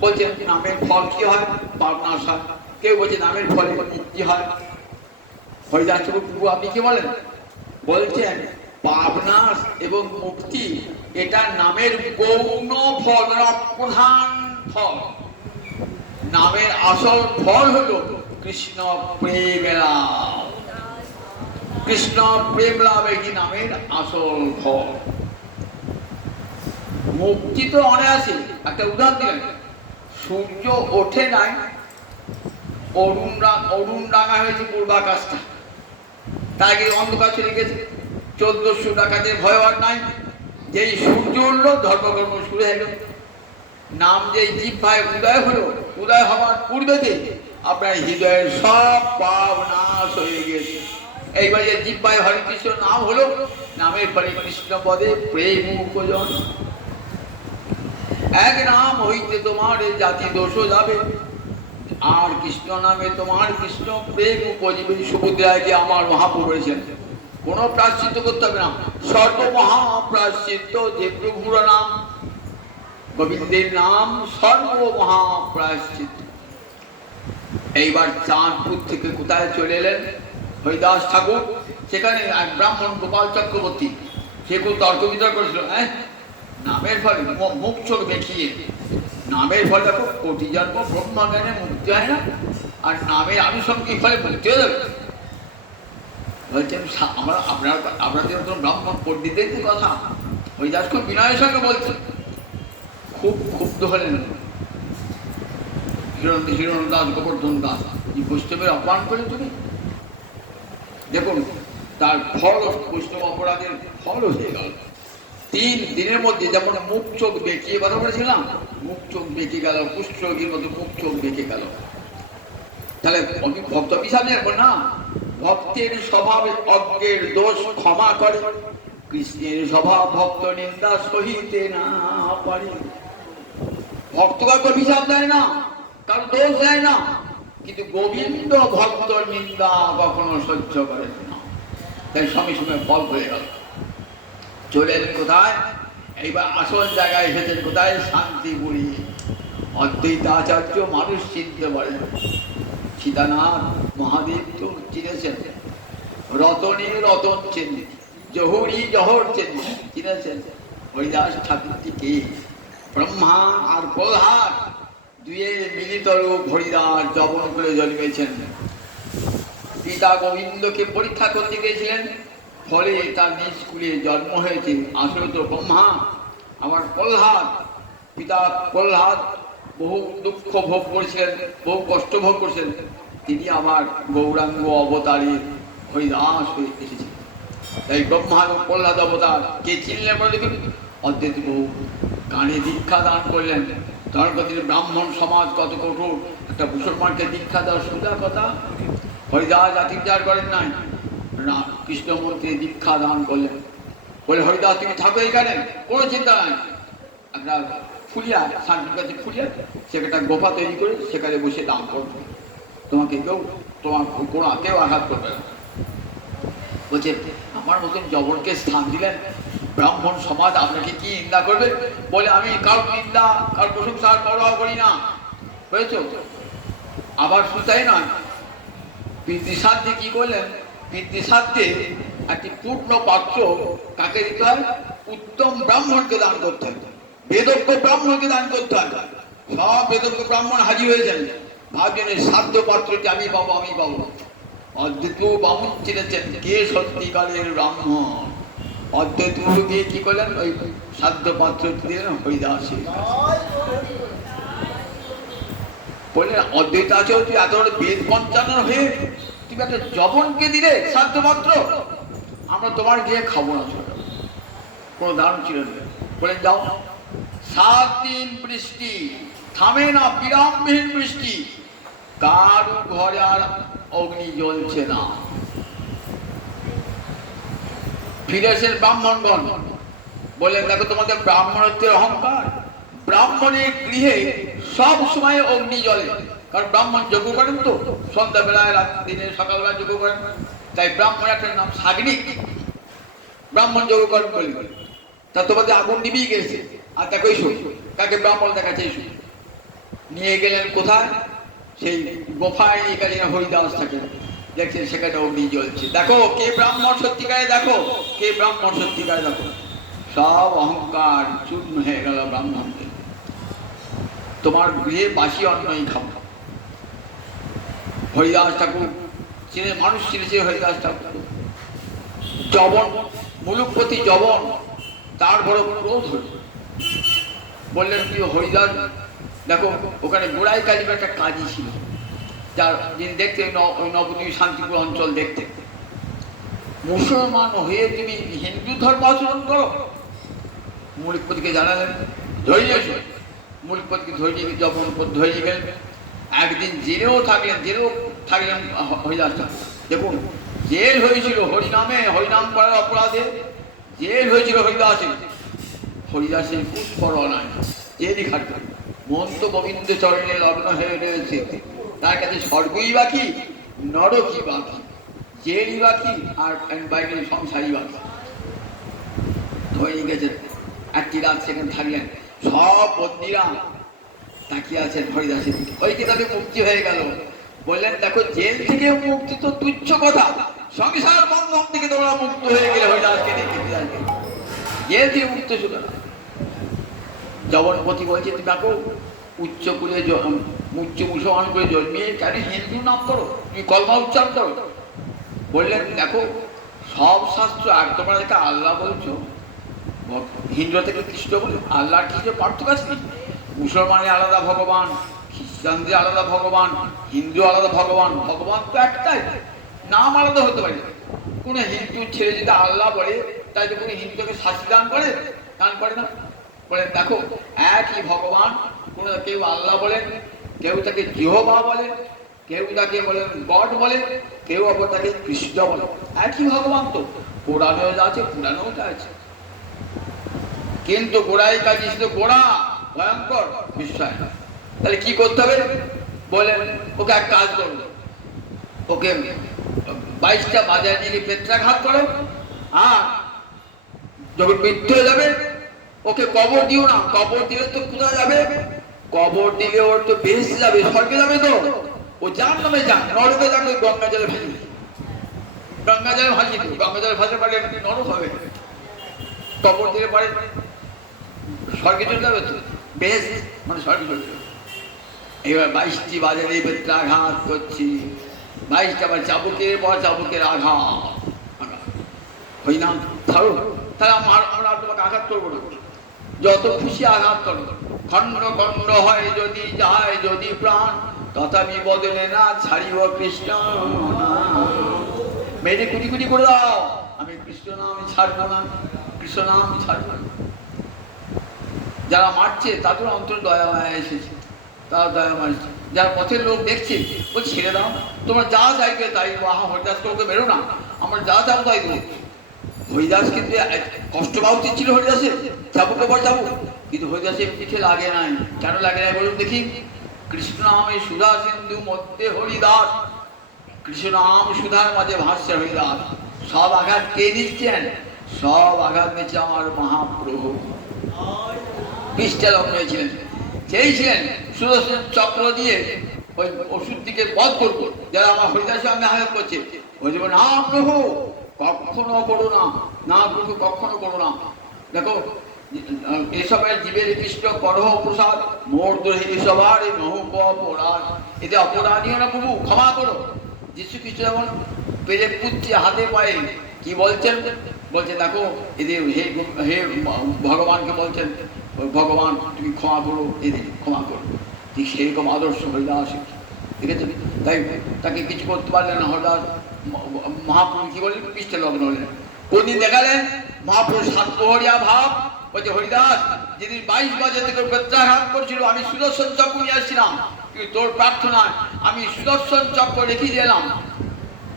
বলছে নামের ফল কি হয়? পাবনাশ হয়। কেউ বলছে নামের ফলে মুক্তি হয়। হরিদাস ঠাকুর আপনি কি বলেন? বলছেন পাবনাশ এবং মুক্তি এটা নামের গৌণ ফল, প্রধান ফল। নামের আসল ফল হলো কৃষ্ণ প্রেম লাভ। কৃষ্ণ প্রেম লাভ এই নামের আসল ফল। মুক্তি তো অনায়াসে। একটা উদাহরণ দিলেন, সূর্য ওঠে নাই, অরুণ রাঙা হয়েছে পূর্বাকাশটা, তার আগে অন্ধকার চলে গেছে। 1400 ডাকাতের ভয় আর নাই। যেই সূর্য উঠলো ধর্মকর্ম শুরু হয়ে গেল। নাম যেই জিহ্বায় উদয় হলো, উদয় হওয়ার পূর্বেতে আপনার হৃদয়ের সব পাপ নাশ হয়ে গেছে। এইবার যে জিহ্বায় হরে কৃষ্ণ নাম হলো, নামের ফলে কৃষ্ণ পদে প্রেম উপজন। এক নাম হইতে তোমার জাতি দোষ যাবে, আর কৃষ্ণ নামে তোমার কৃষ্ণ প্রেম উপজীবী। সুভদ্রাকে আমার মহাপ্রভু বলেছেন, কোনো প্রায়শ্চিত্ত করতে হবে না, সর্বমহাপ্রায়শ্চিত্ত যে প্রভুর নাম, গোবিন্দের নাম সর্বমহাপ্রায়শ্চিত্ত। এইবার চাঁদপুর থেকে কোথায় চলে এলেন হরিদাস ঠাকুর? সেখানে এক ব্রাহ্মণ গোপাল চক্রবর্তী, সে খুব তর্ক বিতর্ক করেছিল। নামের ফলে মুখ চোখ দেখিয়ে, নামের ফলে দেখো কোটি জন্ম ব্রহ্মজ্ঞানে মুক্তি হয় না, আর নামের আনুষঙ্গিক ফলে মুক্তি হয়ে যাবে। বলছেন আপনাদের মতন ব্রাহ্মণ পণ্ডিতের যে কথা, হরিদাস খুব বিনয়ের সঙ্গে বলছেন। খুব ক্ষুব্ধ হলেন। হিরণ দাস, গোবর্ধন দাস, এই বৈষ্ণবের অপমান করে তুমি। দেখুন তার ফল, বৈষ্ণব অপরাধের ফল হয়ে গেল। 3 দিনের মধ্যে যেমন মুখ চোখ বেঁকিয়ে কথা বলেছিলাম, মুখ চোখ বেঁকে গেল, কুষ্ঠরোগীর মতো মুখ চোখ বেঁকে গেল। তাহলে ভক্ত পিছাব দেখবো না, ভক্তের স্বভাব অজ্ঞের দোষ ক্ষমা করে, কৃষ্ণের স্বভাব ভক্ত নিন্দা সহিতে না পারে। ভক্ত কাউকে হিসাব দেয় না, কারো দোষ দেয় না, কিন্তু গোবিন্দ ভক্ত নিন্দা কখনো সহ্য করেন না। তাই সঙ্গে সঙ্গে ফল হয়ে গেল। চলেন কোথায়? এইবার আসল জায়গায় এসেছেন কোথায়? শান্তিপুরী। অদ্বৈত আচার্য মানুষ চিনতে পারেন, সীতানাথ মহাদেব তো চিনেছেন, রতনে রতন চেনেন, জহরি জহর চেনেন, চিনেছেন। হরিদাস ঠাকুরটি কে? ব্রহ্মা আর প্রহ্লাদ দুয়ের মিলিত রূপ হরিদাস জবন করে জন্মেছেন। পিতা গোবিন্দকে পরীক্ষা করতে গিয়েছিলেন, ফলে তার নিজ কুলে জন্ম হয়েছে। আসলে তো ব্রহ্মা। আমার প্রহ্লাদ, পিতা প্রহ্লাদ বহু দুঃখ ভোগ করেছিলেন, বহু কষ্ট ভোগ করেছিলেন, তিনি আমার গৌরাঙ্গ অবতারে হরিদাস হয়ে এসেছেন। তাই ব্রহ্মা এবং প্রহ্লাদ অবতার কে চিনলেন বলে দেখুন। অদ্বৈত বহু কানে দীক্ষা দান করলেন। তখনকার দিনে ব্রাহ্মণ সমাজ কত কঠোর, একটা মুসলমানকে দীক্ষা দেওয়া সোজা কথা। হরিদাস জাতিচার করেন নাই, না কৃষ্ণ মন্ত্রে দীক্ষা দান করলেন। বলে হরিদাস তুমি থাকো এখানে, কোনো চিন্তা নাই। একটা ফুলিয়া, শান্তির কাছে ফুলিয়া, সেখানে গোফা তৈরি করে সেখানে বসে দান করবে, তোমাকে কেউ আঘাত করবে না। বলছে আমার মতন জবরকে স্থান দিলেন, ব্রাহ্মণ সমাজ আপনাকে কি নিন্দা করবে? বলে আমি কারোর নিন্দা, কারোর প্রশংসার পরোয়া করি না, বুঝেছ? আবার শুধুই নয়, পিতৃসাধ্যে কি করলেন? পিতৃসাধ্যে একটি পূর্ণ পাত্র কাকে দিতে হয়? উত্তম ব্রাহ্মণকে দান করতে হয়, বেদজ্ঞ ব্রাহ্মণকে দান করতে হয়। সব বেদজ্ঞ ব্রাহ্মণ হাজির হয়েছেন, ভাবছেন সাধ্য পাত্রটি আমি পাবো, আমি পাবো। অদ্বৈত বামুন চিনেছেন কে সত্যিকারের ব্রাহ্মণ। অদ্বৈত গিয়ে কি করলেন? ওই সাধ্য পাত্রটি দিলেন হরিদাসে। বললেন অদ্বৈত আচার্য তুই এত বড় বেদ পঞ্চানন হয়ে তুমি একটা জবনকে দিলে সাধ্য পাত্র, আমরা তোমার গিয়ে খাবো না, কোনো দারুণ ছিল না। বলেন যাও। 7 দিন বৃষ্টি থামে না, বিরামহীন বৃষ্টি, কারু ঘরে আর অগ্নি জ্বলছে না। ফিরেছেন ব্রাহ্মণগণ, বললেন দেখো তোমাদের ব্রাহ্মণত্বের অহংকার, ব্রাহ্মণের গৃহে সব সময় অগ্নি জ্বলে, কারণ ব্রাহ্মণ যজ্ঞ করেন তো, সন্ধ্যাবেলায়, রাত্রি দিনে, সকালবেলা যজ্ঞ করেন। তাই ব্রাহ্মণ একটা নাম সাগ্নিক, ব্রাহ্মণ যজ্ঞ করেন বলি। তা তোমাদের আগুন নিবেই গেছে, আর দেখো এসো, কাকে ব্রাহ্মণ দেখাচ্ছে, এসো। নিয়ে গেলেন কোথায়? সেই গোফায় নিয়ে গেলেন, হরিদাস থাকে, দেখছেন সেখানে অগ্নি জ্বলছে। দেখো কে ব্রাহ্মণ সত্যিকারে, দেখো কে ব্রাহ্মণ সত্যিকারে, দেখো। সব অহংকার চূর্ণ হয়ে গেল ব্রাহ্মণকে। তোমার গৃহে বাসি অন্নই খাবো। হরিদাস ঠাকুর চিনে, মানুষ চিনেছে হরিদাস ঠাকুর। জবন, মুলুকপতি জবন, তার বড় ক্রোধ হল। বললেন কি হরিদাস, দেখো ওখানে গোড়াই কালীর একটা কাজী ছিল, যার যিনি দেখতে ওই নবদ্বীপ শান্তিপুর অঞ্চল দেখতে। মুসলমান হয়ে তুমি হিন্দু ধর্ম আচরণ করো। মুলুকপতিকে জানালেন, ধৈর্য এসো। মুলুকপতিকে ধৈর্য, জবন ধৈর্য গেলেন। একদিন জেলেও থাকলেন হরিদাস ঠাকুর। দেখুন জেল হয়েছিল হরিনামে, হরিনাম করার অপরাধে জেল হয়েছিল হরিদাসের। হরিদাসের পুষ্পরও নাই, জেলই খাটবে। মন তো গোবিন্দ চরণে লগ্ন হয়ে রয়েছে, তার কাছে স্বর্গই বাকি, নরকই বাকি, জেলই বাকি, আর বাইরের সংসারই বাকি। ধরে গেছেন, একটি রাত সেখানে থাকলেন। সব বন্দিরা তাকিয়ে আছেন হরিদাসের দিকে। ওই কিতাবে মুক্তি হয়ে গেল। বললেন দেখো জেল থেকে মুক্তি তো তুচ্ছ কথা, সংসার বন্ধন থেকে তোমরা মুক্ত হয়ে গেলে হরিদাসকে দেখে জেল থেকে মুক্ত শুধু না। জবনপতি বলছে তুমি দেখো উচ্চ করে উচ্চ মুসলমান করে জন্মিয়ে কেন হিন্দু নাম করো, তুমি কলমা উচ্চারণ করো। বললেন দেখো সব শাস্ত্র, আর তোমরা যেটা আল্লাহ বলছো, হিন্দু থেকে কৃষ্ণ বলে, আল্লাহর কিছু পার্থক্য আছে। মুসলমানের আলাদা ভগবান, খ্রিস্টানদের আলাদা ভগবান, হিন্দু আলাদা ভগবান, ভগবান তো একটাই, নাম আলাদা হতে পারে। কোন হিন্দু ছেলে যদি আল্লাহ বলে, তাই তো কোনো হিন্দুকে শাস্তি দান করে? দান করে না। বলে দেখো, একই ভগবান, কোন কেউ আল্লাহ বলেন, কেউ তাকে জিহোবা বলে, কেউ তাকে বলেন গড বলে, কেউ আবার তাকে কৃষ্ণ বলে। একই ভগবান তো, কোরআনেও যা আছে পুরাণেও যা আছে। কিন্তু গোড়াই কাজে শুধু গোড়া ভয়ঙ্কর বিষয়। তাহলে কি করতে হবে? বলেন ওকে এক কাজ করো, ওকে 22টা বাজারে নিয়ে পেত্রাঘাত করো, আর যখন মৃত্যু হয়ে যাবে ওকে কবর দিও না। কবর দিলে তো কোথায় যাবে? কবর দিলে ওর তো বেহেশতে যাবে, স্বর্গে যাবে তো। ও জাহান্নামে যাক, নরকে যাক, ওই গঙ্গা জলে ভাসি, গঙ্গা জলে ভাসি, গঙ্গা জলে ভাসতে পারলে নরক হবে। কবর দিলে পারে স্বর্গে চলে যাবে তো, বেহেশত মানে স্বর্গে চলে যাবে। এবার 22টি বাজারে বেত্রাঘাত করছি, 22টা বার চাবুকের পর চাবুকের আঘাত। হই না ছাড়ো, তাহলে আমরা তোমাকে আঘাত করবো না, যত খুশি আঘাত করো। খণ্ড খণ্ড হয় যদি যায় যদি প্রাণ, তথাপি বদলে না ছাড়িব কৃষ্ণ। মেয়েকে কুটি কুটি করে দাও, আমি কৃষ্ণ নাম ছাড়বো না, কৃষ্ণ নাম ছাড়বো না। যারা মারছে তাদের অন্তর দয়া মায়া এসেছে, তারা দয়া মারছে। যারা পথের লোক দেখছে ও ছেড়ে দাও, তোমরা যা চাইবে তাই। আহা হরিদাসকে ওকে বেরো না, আমরা যা চাও তাই দেবো। হরিদাস কিন্তু কষ্ট পাওয়া উচিত ছিল হরিদাসের, চাবুকে পর চাবুক, কিন্তু হরিদাসের পিঠে লাগে নাই। কেন লাগে নাই বলুন দেখি? কৃষ্ণ নামে সুধা সিন্ধু মধ্যে হরিদাস, কৃষ্ণ নাম সুধার মাঝে ভাসছে হরিদাস। সব আঘাত কে দিচ্ছেন? সব আঘাত নিচ্ছে আমার মহাপ্রভু। পৃষ্ঠে লগ্ন হয়েছিলেন, চেয়েছিলেন সুদর্শন চক্র দিয়ে ওই ওষুধটিকে বধ করবো, যারা আমার হরিদাসের সঙ্গে আঘাত করছে। ওই যাবো না প্রভু কখনো করো না, না প্রভু কখনো করো না। দেখো এসবের জীবের কৃষ্ণ করহ প্রসাদ, মোর দোহে এসবার নহব অপরাধ। এতে অপরাধীও না প্রভু, ক্ষমা করো। যিশু খ্রিস্ট যেমন পেরে পুচ্ছে হাতে পায়ে কি বলছেন? বলছে দেখো এদের হে হে ভগবানকে বলছেন, ভগবান তুমি ক্ষমা করো, এদের ক্ষমা করো। ঠিক সেরকম আদর্শ হরিদাস, ঠিক আছে? তাই তাকে কিছু করতে পারলেন না হরিদাস। মহাপ্রভু কি বললেন? পৃষ্ঠে লগ্ন হলেন। কোনদিন দেখালেন? মহাপ্রভু সাতপ্রহরিয়া ভাব। বলছে হরিদাস যেদিন 22 বাজে থেকে বেত্রাঘাত করছিল, আমি সুদর্শন চক্র নিয়ে আসছিলাম, কিন্তু তোর প্রার্থনায় আমি সুদর্শন চক্র রেখে দিলাম,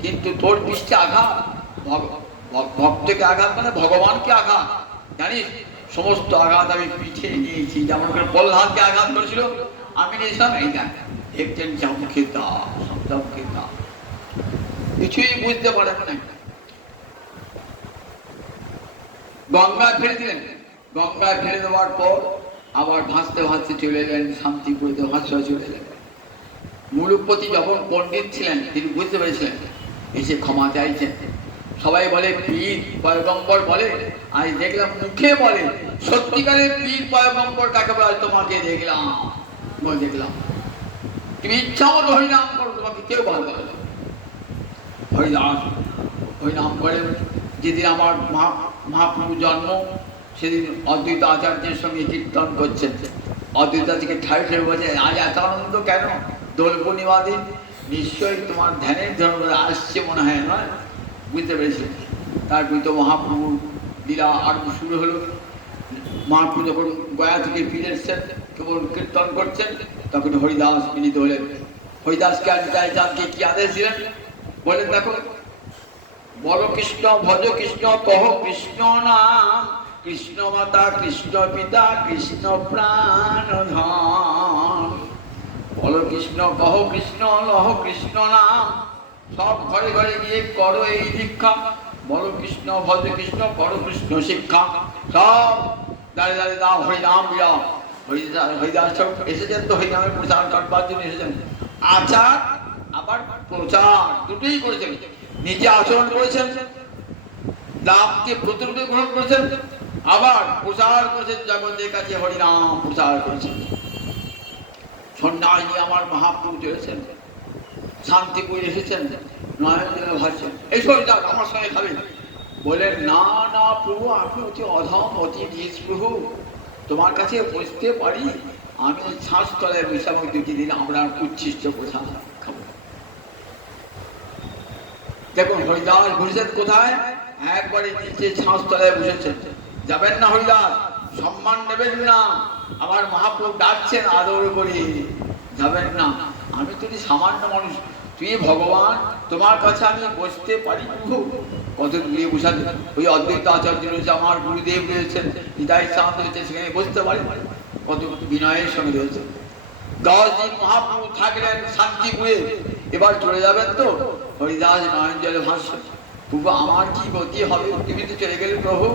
কিন্তু তোর পৃষ্ঠে আঘাত। ভক্তকে আঘাত মানে ভগবানকে আঘাত, জানিস? সমস্ত আঘাত আমি পিঠে নিয়েছি। যেমন করে প্রহ্লাদকে আঘাত করেছিল, আমি নিয়েছিলাম এই দেখ একজন চাবুকে দাস, চাবুকে দাস। কিছুই বুঝতে পারেন না। গঙ্গায় ফেলে দিলেন, গঙ্গায় ফেলে দেওয়ার পর আবার ভাসতে ভাসতে চলে এলেন শান্তিপুরিতে, ভাসতে চলে এলেন। মুলুকপতি যখন পণ্ডিত ছিলেন, তিনি বুঝতে পেরেছিলেন, এসে ক্ষমা চাইছেন। সবাই বলে পীর পয়গম্বর বলে, আজ দেখলাম মুখে বলে। সত্যিকারের পীর পয়গম্বর কাকে বলে? তোমাকে দেখলাম, দেখলাম তুমি ইচ্ছা মতো হরিনাম করো, তোমাকে কেউ ভালো লাগে। হরিদাস হরিনাম করেন। যেদিন আমার মহাপ্রভু জন্ম, সেদিন অদ্বৈত আচার্যের সঙ্গে কীর্তন করছেন। অদ্বৈত আচার্যকে ঠাই ঠাই বলছে, আজ এত আনন্দ কেন? দোল পূর্ণিমা দিন, নিশ্চয়ই তোমার ধ্যানের ধর্ম আসছে মনে হয়, নয়? বুঝতে পেরেছি। তারপরে তো মহাপ্রভুর লীলা আরম্ভ শুরু হলো। মহাপ্রভু যখন গয়া থেকে ফিরে এসছেন, কেবল কীর্তন করছেন, তখন হরিদাস মিলিত হলেন। হরিদাসকে আচার্যকে কি আদেশ দিলেন? বলেন দেখো, বলো কৃষ্ণ ভজ কৃষ্ণ কহ কৃষ্ণ নাম, কৃষ্ণ মাতা কৃষ্ণ পিতা কৃষ্ণ প্রাণ ধন। বলো কৃষ্ণ কহ কৃষ্ণ লহ কৃষ্ণ নাম, সব ঘরে ঘরে গিয়ে করো এই দীক্ষা। বলো কৃষ্ণ ভজ কৃষ্ণ করো কৃষ্ণ শিক্ষা। সব দাঁড়িয়ে দাঁড়িয়ে দাও হরিনাম বিরাম। হরিদাস এসেছেন তো হরিনামের প্রচার করবার জন্য এসেছেন। আচার আবার প্রচার দুটোই করেছেন। নিজে আচরণ করেছেন, লাভকে প্রতিরূপে গ্রহণ করেছেন, আবার প্রচার করেছেন, জগতের কাছে হরিনাম প্রচার করেছেন। সন্ন্যাস নিয়ে আমার মহাপ্রভু চলেছেন, শান্তিপুর এসেছেন, নয়ন জলে ভাসছেন। এই হরিদাস আমার সঙ্গে খাবেন? বলেন না না প্রভু, আপনি অতি অধম অতি নিজ প্রভু, তোমার কাছে বসতে পারি আমি শ্বাস তলায় বৈশাখ 2 দিন আমরা উচ্ছিষ্ট প্রসাদ খাবো। দেখুন হরিদাস বসেছেন কোথায়? একবারে নিচে শ্বাস তলায় বসেছেন। যাবেন না হরিদাস, সম্মান নেবেন না, আমার মহাপ্রভু ডাকছেন আদর করে, যাবেন না। আমি তুমি সামান্য মানুষ, তুই ভগবান, তোমার কাছে আমি বসতে পারি প্রভু? কত দূরে বসাতে, ওই অদ্বৈত আচার্য রয়েছে, আমার গুরুদেব রয়েছেন, হৃদয় শান্ত রয়েছে, সেখানে বসতে পারি, কত বিনয়ের সঙ্গে রয়েছে। 10 দিন মহাপ্রভু থাকলেন শান্তিপুরে, এবার চলে যাবেন তো? হরিদাস নয়ন জলে ভাষ্য, প্রভু আমার কি গতি হবে, তুমি তো চলে গেলে প্রভু।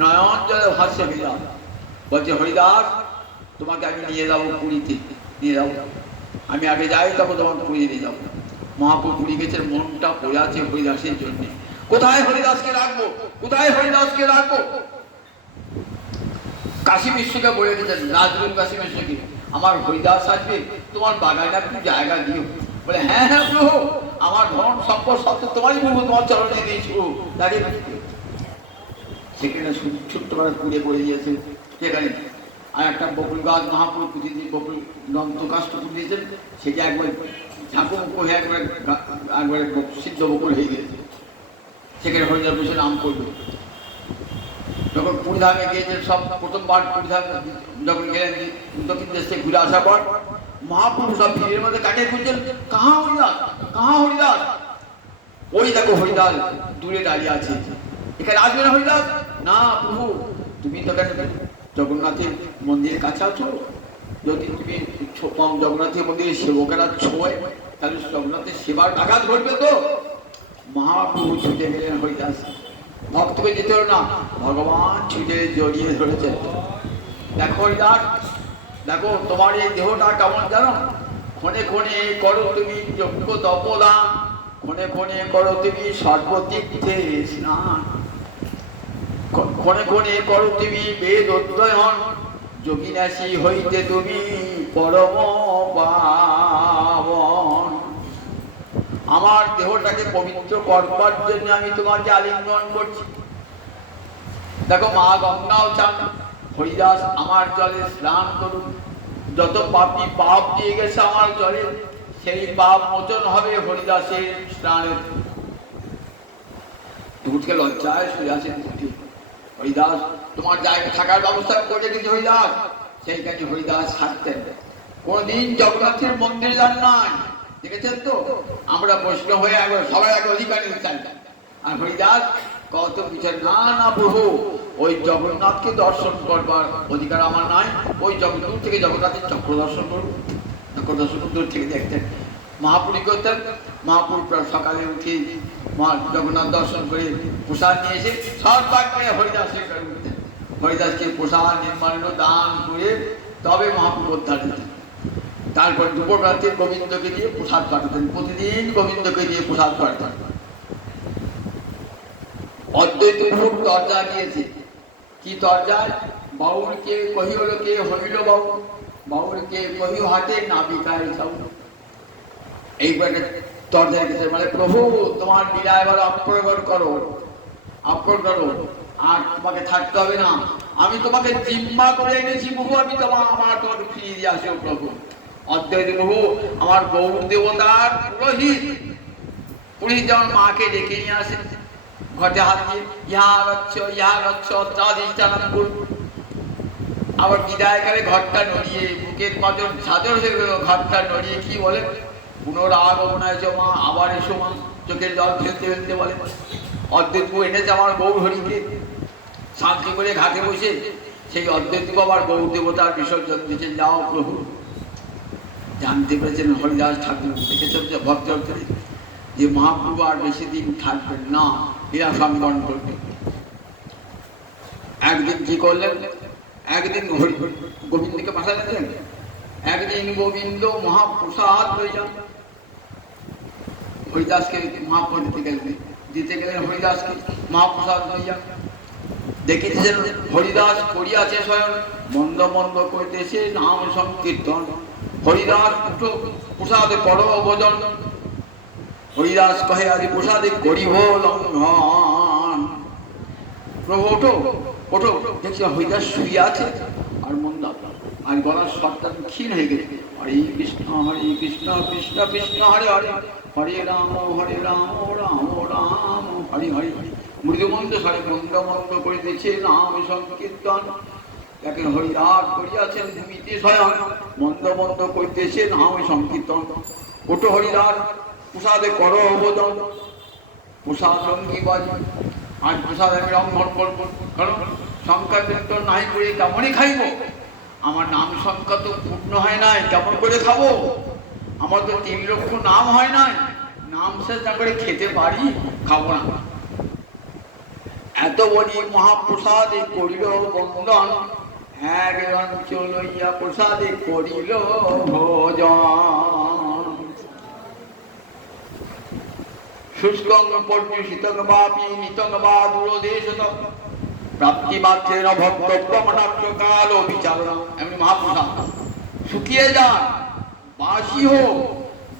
নয়ন জলে ভাষ্য হরিদাস বলছে, হরিদাস তোমাকে আমি নিয়ে যাবো পুরীতে, নিয়ে যাবো, আমি আগে যাই, তখন তোমাকে পুরী নিয়ে যাবো। মহাপ্রভু পুরী গেছেন, মনটা পড়ে আছে হরিদাসের জন্য। কোথায় হরিদাসকে রাখবো, কোথায় হরিদাসকে রাখবো? কাশী বিশ্বকে বলে দিয়েছেন, নাজরুল কাশী বিশ্বকে, আমার হরিদাস আসবে, তোমার বাগানে একটু জায়গা দিও। বলে হ্যাঁ হ্যাঁ প্রভু, আমার ধন সম্পদ সব তো তোমারই প্রভু, তোমার চরণে দিয়েছি। দাঁড়িয়ে সেখানে ছোট্ট করে পুড়ে পড়ে গিয়েছে। সেখানে আর একটা বকুল গাছ মহাপুর পুঁতি দিয়ে বকুল দন্তকাষ্ট পুঁতিয়েছেন, সেটা একবারে ঝাঁকুমুখো হয়ে একবারে সিদ্ধ বকুল হয়ে গিয়েছে। সেখানে হরিদাস বসে নাম করবে। যখন পুরীধামে গিয়েছেন, সব প্রথমবার পুরীধাম যখন গেলেন দক্ষিণ দেশ থেকে ঘুরে আসার পর, মহাপুরুষ সব ভিড়ের মধ্যে কাকে খুঁজছেন, কাহা হরিদাস, কাহা হরিদাস? ওই দেখো হরিদাস দূরে দাঁড়িয়ে আছে, এখানে আসবে না হরিদাস? না প্রভু, তুমি তো জগন্নাথের মন্দিরের কাছে আছো, যদি তুমি জগন্নাথের মন্দিরের সেবকেরা ছোঁয়, তাহলে জগন্নাথের সেবার আঘাত ঘটবে তো। মহাপ্রভু ছুটে গেলেন হরিদাস, ভক্তকে যেতে হলো না, ভগবান ছুটে জড়িয়ে ধরেছেন। দেখো হরিদাস, দেখো তোমার এই দেহটা কেমন জানো, ক্ষণে ক্ষণে করো তুমি যজ্ঞ তপদান, ক্ষণে ক্ষণে করো তুমি সর্বতীর্থে স্নান, ক্ষণে ক্ষণে করো তুমি বেদ অধ্যয়ন, যোগিনাশী হইতে তুমি পরম পাবন। আমার দেহটাকে পবিত্র করবার জন্য আমি তোমাকে আলিঙ্গন করছি। দেখো মা গঙ্গাও চান হরিদাস আমার জলে স্নান করুন, যত পাপী পাপ দিয়ে গেছে আমার জলে, সেই পাপ মোচন হবে হরিদাসের স্নানের। দুধকে লজ্জায় শুয়ে আছেন হরিদাস, তোমার জায়গা থাকার ব্যবস্থা করে দিয়েছে হরিদাস। সেইখানে হরিদাস থাকতেন, কোনদিন জগন্নাথের মন্দিরে যান নাই, দেখেছেন তো? আমরা বৈষ্ণব হয়ে একবার সবাই আগে অধিকার নিতে চাই, আর হরিদাস কত কিছু, না না প্রভু, ওই জগন্নাথকে দর্শন করবার অধিকার আমার নাই, ওই দূর থেকে জগন্নাথের চক্র দর্শন করবো, চক্র দর্শন দূর থেকে দেখতেন। মহাপুরী করতেন, মহাপুর সকালে উঠে জগন্নাথ দর্শন করে প্রসাদ নিয়ে এসে সর্বাগ্রে হরিদাসকে উঠতেন, হরিদাসকে প্রসাদ নির্মাল্য দান করে তবে মহাপুর উদ্ধার দিতেন। তারপর দুপুর রাত্রে গোবিন্দকে দিয়ে প্রসাদ পাঠাতেন, প্রতিদিন গোবিন্দকে দিয়ে প্রসাদ পাঠাতেন। অদ্বৈত প্রভুর দরজা দিয়েছে, কি দরজায়? বাউলকে কহিল কে হইল বাউল, বাউলকে কহিও হাটে নাবিকায় যাও। এইবার দরজা রেখেছে, মানে প্রভু তোমার লীলা এবার অপ্রগট করো, অপ্রগট করো, আর তোমাকে থাকতে হবে না, আমি তোমাকে জিম্মা করে এনেছি প্রভু, আমি তোমাকে ফিরিয়ে দিয়ে আসো প্রভু। অদ্বৈত প্রভু আমার গৌর দেবতার পুরোহিত, পুরোহিত যেমন মাকে ডেকে নিয়ে আসে, ঘটে হাত দিয়ে ইহা গচ্ছ অত্রাধিষ্ঠান করুন, আবার বিদায়কালে ঘরটা নড়িয়ে বুকের পাঁচর ঝাঁঝর হয়ে গেল, ঘরটা নড়িয়ে কি বলে, পুনরাগমনায় মা, আবার এসো মা, চোখের জল ফেলতে ফেলতে বলে। অদ্বৈত প্রভু এনেছে আমার গৌর হরিকে, শান্তি করে ঘাটে বসে সেই অদ্বৈত বাবার গৌর দেবতার বিসর্জন দিয়েছেন। যাও প্রভু, জানতে পেরেছেন হরিদাস ঠাকুর, দেখেছেন যে ভক্ত যে মহাপ্রভু আর বেশি দিন থাকবেন না, এরা সংগঠন করবে। একদিন কি করলেন, একদিন গোবিন্দকে পাঠালেন, একদিন গোবিন্দ মহাপ্রসাদ হয়ে যান, হরিদাসকে মহাপ্রসাদ দিতে গেলেন হরিদাসকে মহাপ্রসাদ হয়ে যান। দেখিতেছেন হরিদাস করিয়াছে স্বয়ং মন্দ মন্দ করিতেছে নাম সংকীর্তন, হরিদাস উঠো প্রসাদে পড়ো ভোজন, হরিদাস কহে আজ প্রসাদে করিব লঙ্ঘন। প্রভু ওঠো ওঠো, দেখছি হরিদাস শুয়ে আছে আর মন্দ আর গলার স্বরটা ক্ষীণ হয়ে গেছে। হরে কৃষ্ণ কৃষ্ণ কৃষ্ণ হরে হরে, হরে রাম রাম রাম হরে হরে। মৃদুমন্দ স্বরে মন্দ মন্দ করিতেছে নাম সংকীর্তন। দেখেন হরিদাস করিয়াছেন ভূমিতে স্বয়ং, মন্দ মন্দ করিতেছে নাম সংকীর্তন। ওটো হরিদাস প্রসাদে কর অবদান, প্রসাদ রঙ্গি বাজি। আজ প্রসাদ আমি রঙ্গন করবো, কারণ সংখ্যা কীর্তন নাই করে কেমনই খাইব? আমার নাম সংখ্যা তো পূর্ণ হয় নাই, কেমন করে খাবো? আমার তো 3 লক্ষ নাম হয় নাই, নাম শেষ না করে খেতে পারি? খাবো না। এত বলি মহাপ্রসাদে করিল বন্দন, এক অঞ্চল লইয়া প্রসাদে করিল ভোজন। শুষ্কং পর্যুষিতং বাপি নিতং বা দূরদেশতম, প্রাপ্তি মাত্রের ভক্তব্যম নাট্য কাল বিচারণ। এমনি মহাপ্রসাদ শুকিয়ে যান, বাসি হোক,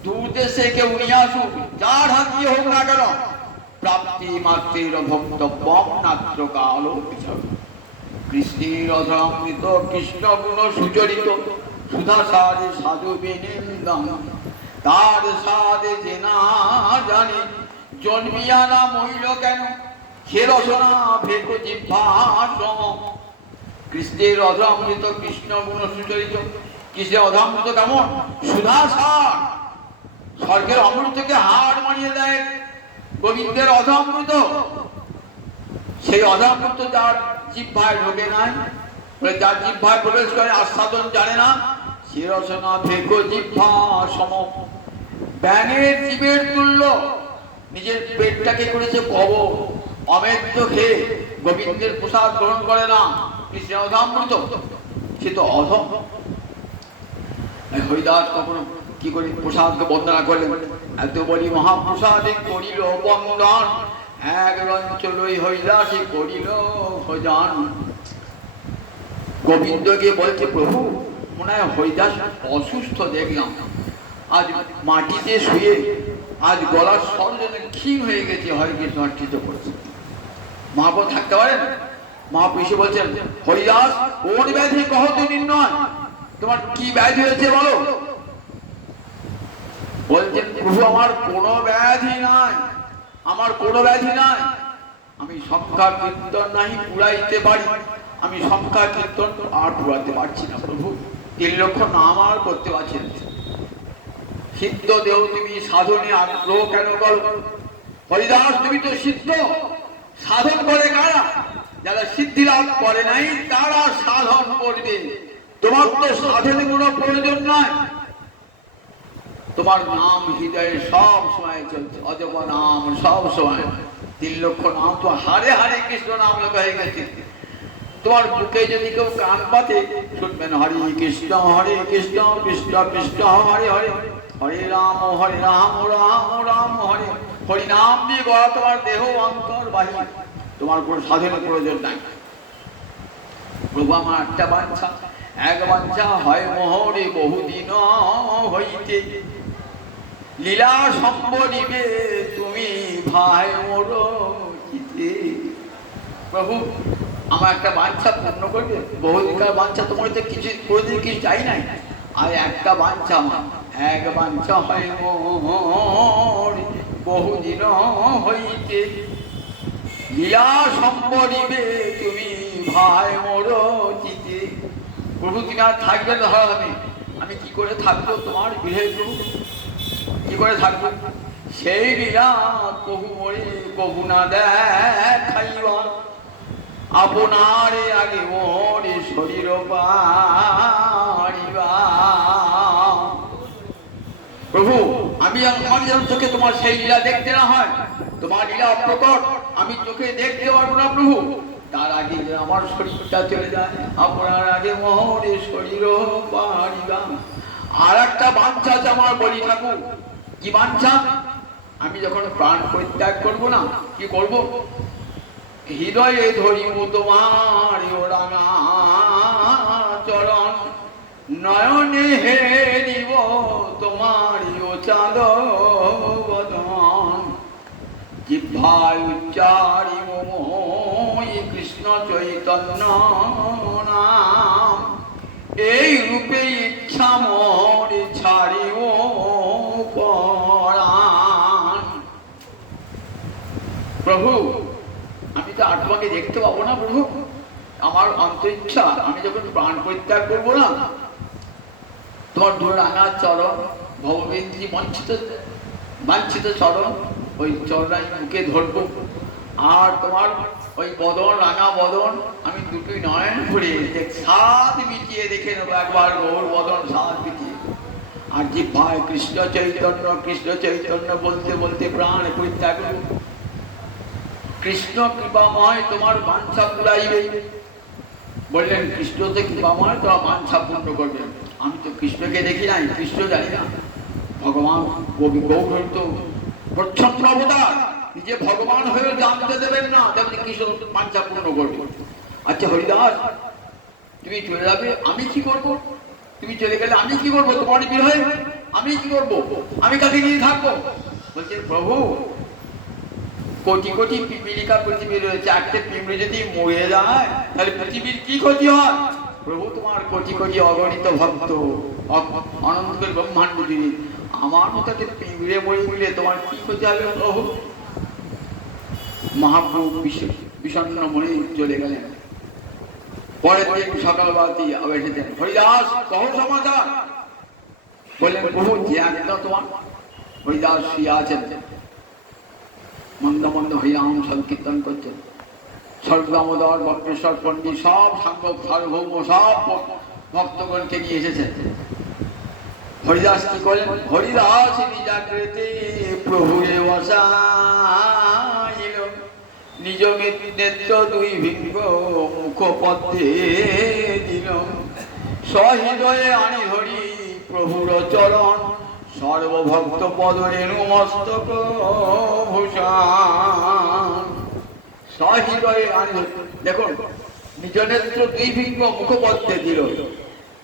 দূর দেশে কেউ নিয়ে আসুক, যার হাতিয়ে হোক না কেন, প্রাপ্তি মাত্রের ভক্তব্যম নাট্য কাল বিচারণ। কৃষ্ণের অধরামৃত কৃষ্ণ গুণ সুচরিত, সুধা সারে সাধু বিনিন্দন। তার সাধে যে না জানে, জন্মিয়া না মহিল কেন, সে রসনা ভেক জিহ্বার সম। কৃষ্ণের অধরামৃত কৃষ্ণ গুণ সুচরিত। কৃষ্ণের অধরামৃত কেমন? সুধা সার, স্বর্গের অমৃতকে হার মানিয়ে দেয় গোবিন্দের অধরামৃত। সেই অধরামৃত যার জিহ্বায় ঢোকে নাই, যার জিহ্বায় প্রবেশ করে আস্বাদন জানে না, সে রসনা ভেক জিহ্বা সম। ব্যাঙের জীবের তুল্য, নিজের পেটটাকে করেছে কবর, অমেদ্য খেয়ে গোবিন্দের প্রসাদ গ্রহণ করে না, কৃষ্ণের অধরামৃত, সে তো অধম। হরিদাস কখনো কি করে প্রসাদকে বন্দনা করলেন? এত বলি মহাপ্রসাদে করিল বন্দন, এক অঞ্চলই হরিদাসে করিল ভোজন। গোবিন্দকে বলছে, প্রভু মনে হয় হরিদাস অসুস্থ দেখলাম, আজ মাটিতে শুয়ে আজ গলার স্বর যেন ক্ষীণ হয়ে গেছে, হরে কৃষ্ণ অর্চিত করছে। মহাপ্রভু থাকতে পারেন? মহাপ্রভু এসে বলছেন, হরিদাস কোন ব্যাধি কহ তো নির্ণয়, তোমার কি ব্যাধি হয়েছে বলো? বলছেন, প্রভু আমার কোনো ব্যাধি নাই, আমার কোনো ব্যাধি নাই, আমি সংখ্যা কীর্তন নাই পুরাইতে পারি, আমি সংখ্যা কীর্তন আর পুরাতে পারছি না প্রভু, 3 লক্ষ নাম আর করতে পারছি না। সিদ্ধ দেও তুমি সাধনে আগ্রহ কেন বল? হরিদাস তুমি তো সিদ্ধ, সাধন করে কারা? যারা সিদ্ধি লাভ করে নাই তারা সাধন করবে, তোমার তো সাধনের কোনো প্রয়োজন নয়। তোমার নাম হৃদয়ে সব সময় চলছে, অজব নাম সব সময়, 3 লক্ষ নাম তো হারে হারে কৃষ্ণ নাম লেখা হয়ে গেছে। তোমার বুকে যদি কেউ কান পাতে শুনবেন হরে কৃষ্ণ কৃষ্ণ কৃষ্ণ হরে হরে, হরে রাম রাম রাম হরে। হরি নাম দিয়ে গড়া তোমার দেহ অন্তর বাহির, তোমার কোনো সাধনের প্রয়োজন নাই। প্রভু আমার একটা বাঞ্ছা, এক বাঞ্ছা হয় মোহরে বহুদিন হইতে, লীলা সম্বরিবে তুমি ভাই মোর চিতে। প্রভু আমার একটা বাঞ্ছা পূর্ণ করবে, বহুদিনকার বাঞ্ছা, তোমার তো কিছু কোনোদিন কিছু চাই নাই, আর একটা বাঞ্ছা আমার, এক বাঞ্ছা হয় মোর বহুদিন হইতে, লীলা সম্বরিবে তুমি ভাই মোর চিতে। প্রভু তুমি আর থাকবে না, আমি কি করে থাকবো তোমার গৃহে প্রভু, কি করে থাকবো? সেই লীলা কবু মরে কবু না দেখাইবা, আপনার আগে মোরে শরীর পারিবা। প্রভু আমি আমার যেন চোখে তোমার সেই লীলা দেখতে না হয়, তোমার লীলা প্রকট আমি চোখে দেখতে পারবো না প্রভু, তার আগে যে আমার শরীরটা চলে যায়, আপনার আগে মোরে শরীর পারিবা। আর একটা বাঞ্ছা আছে আমার, বলি ঠাকুর কি বাঞ্ছা? আমি যখন প্রাণ পরিত্যাগ করবো না, কি করব? হৃদয়ে ধরিব তোমার রাঙা চরণ, নয়নে হেরিব তোমার চাঁদ বদন, জিহ্বায় উচ্চারিব মই কৃষ্ণ চৈতন্য নাম, এই রূপে ইচ্ছা মোর ছাড়িও পরাণ। প্রভু আমি তো আত্মাকে দেখতে পাবো না প্রভু, আমার অন্তর ইচ্ছা আমি যখন প্রাণ পরিত্যাগ করবো না, তোমার দু রাঙা চরণ ভববিন্দ্রী বাঞ্ছিত চরণ, ওই চরণাই মুখে ধরবো, আর তোমার ওই বদন রাঙা বদন আমি দুটোই নয়ন ভরে স্বাদ মিটিয়ে দেখে নেবো একবার গৌর বদন স্বাদ মিটিয়ে। আর যে ভাই কৃষ্ণ চৈতন্য বলতে বলতে প্রাণ পরিত্যাগ করব। কৃষ্ণ কৃপাময় তোমার বাঞ্ছা পুরাইবে, বললেন কৃষ্ণতে কৃপাময় তোমার বাঞ্ছা পূর্ণ করবেন। আমি তো কৃষ্ণকে দেখি নাই, কৃষ্ণ জানি না, ভগবান গৌর তো প্রচ্ছন্ন অবতার, নিজে ভগবান হয়েও জানতে দেবেন না, তেমনি কৃষ্ণ বাঞ্ছা পূর্ণ করবে। আচ্ছা হরিদাস তুমি চলে যাবে, আমি কি করব? তুমি চলে গেলে আমি কি করবো? তোমার বিরহে আমি কি করবো? আমি কাকে নিয়ে থাকবো? বলছেন প্রভু কোটি কোটি পিপিলিকা পৃথিবী রয়েছে, একটা পিঁপড়ে যদি মরে যায় তাহলে পৃথিবীর কি ক্ষতি হয়? প্রভু তোমার কোটি কোটি অগণিত ভক্ত অনন্তকাল ব্রহ্মাণ্ড জুড়ে, আমার মতো একটা পিঁপড়ে মরে গেলে তোমার কি ক্ষতি হবে প্রভু? মহাপ্রভু বিষণ্ণ মনে চলে গেলেন। পরের দিন সকালবেলাতে আবার এসেছেন, হরিদাস কহ সমাচার। বললেন প্রভু যে একটা তোমার হরিদাস শুয়ে আছেন, মন্দ মন্দ হরিনাম সংকীর্তন করছেন, স্বর্গদামোদর বক্রেশ্বর পণ্ডিত সব সাংঘক সার্বভৌম সব ভক্তগণকে নিয়ে এসেছেন। হরিদাস কি করেন? হরিদাস নিজাকৃতে প্রভুরে বসাইল, নিজ নেত্র দুই ভিঙ্গ মুখপথে দিল, সহৃদয়ে আনি ধরি প্রভুর চরণ, সর্বভক্ত পদ রেণু মস্তক ভূষণ। সহৃদয়ে আনি ধরি, দেখুন নিজ নেত্র দুই ভিঙ্গ মুখপথে দিল,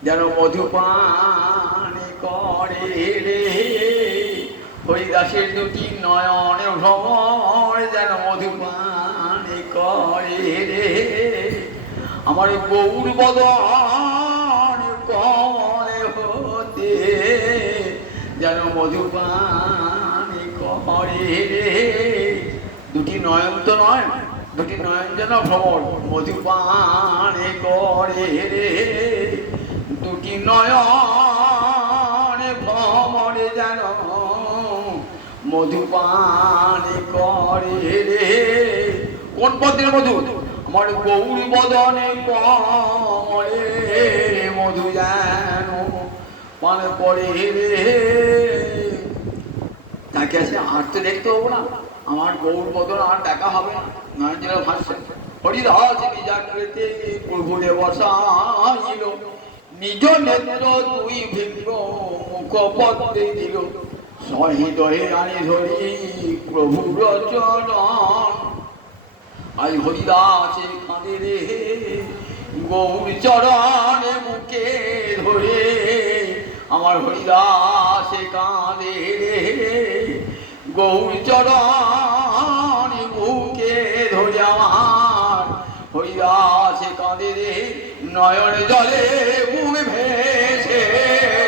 যেন মধুপান করে রে। হরিদাসের দুটি নয়ন ভ্রমর যেন মধুপান করে রে। আমার গৌর বদন কমলে হতে যেন মধুপান করে রে। দুটি নয়ন তো নয়, দুটি নয়ন যেন ভ্রমর মধুপান করে রে। দুটি নয়ন ভ্রমরে যেন মধুপান করে রে। কোন পদ্মের মধু? আমার গৌর বদনে কমলে মধু যেন পান করে রে। তাকে আছে আর তো দেখতে হবো না, আমার গৌর বদন আর দেখা হবে না। নয়ন ভাষ্যেন হরিদাস নিজাকৃতে প্রভুরে বসাইল, নিজ নেত্র দুই ভিঙ্গ মুখপথে দিল, সহৃদয়ে আনি ধরি প্রভুর চরণ। আই হরিদাসে কাঁদে রে গৌর চরণে মুখে ধরে, আমার হরিদাসে কাঁদে রে গৌর চরণে মুখে ধরে, আমার হরিদাসে কাঁদে রে নয়ন জলে মুখ ভেসে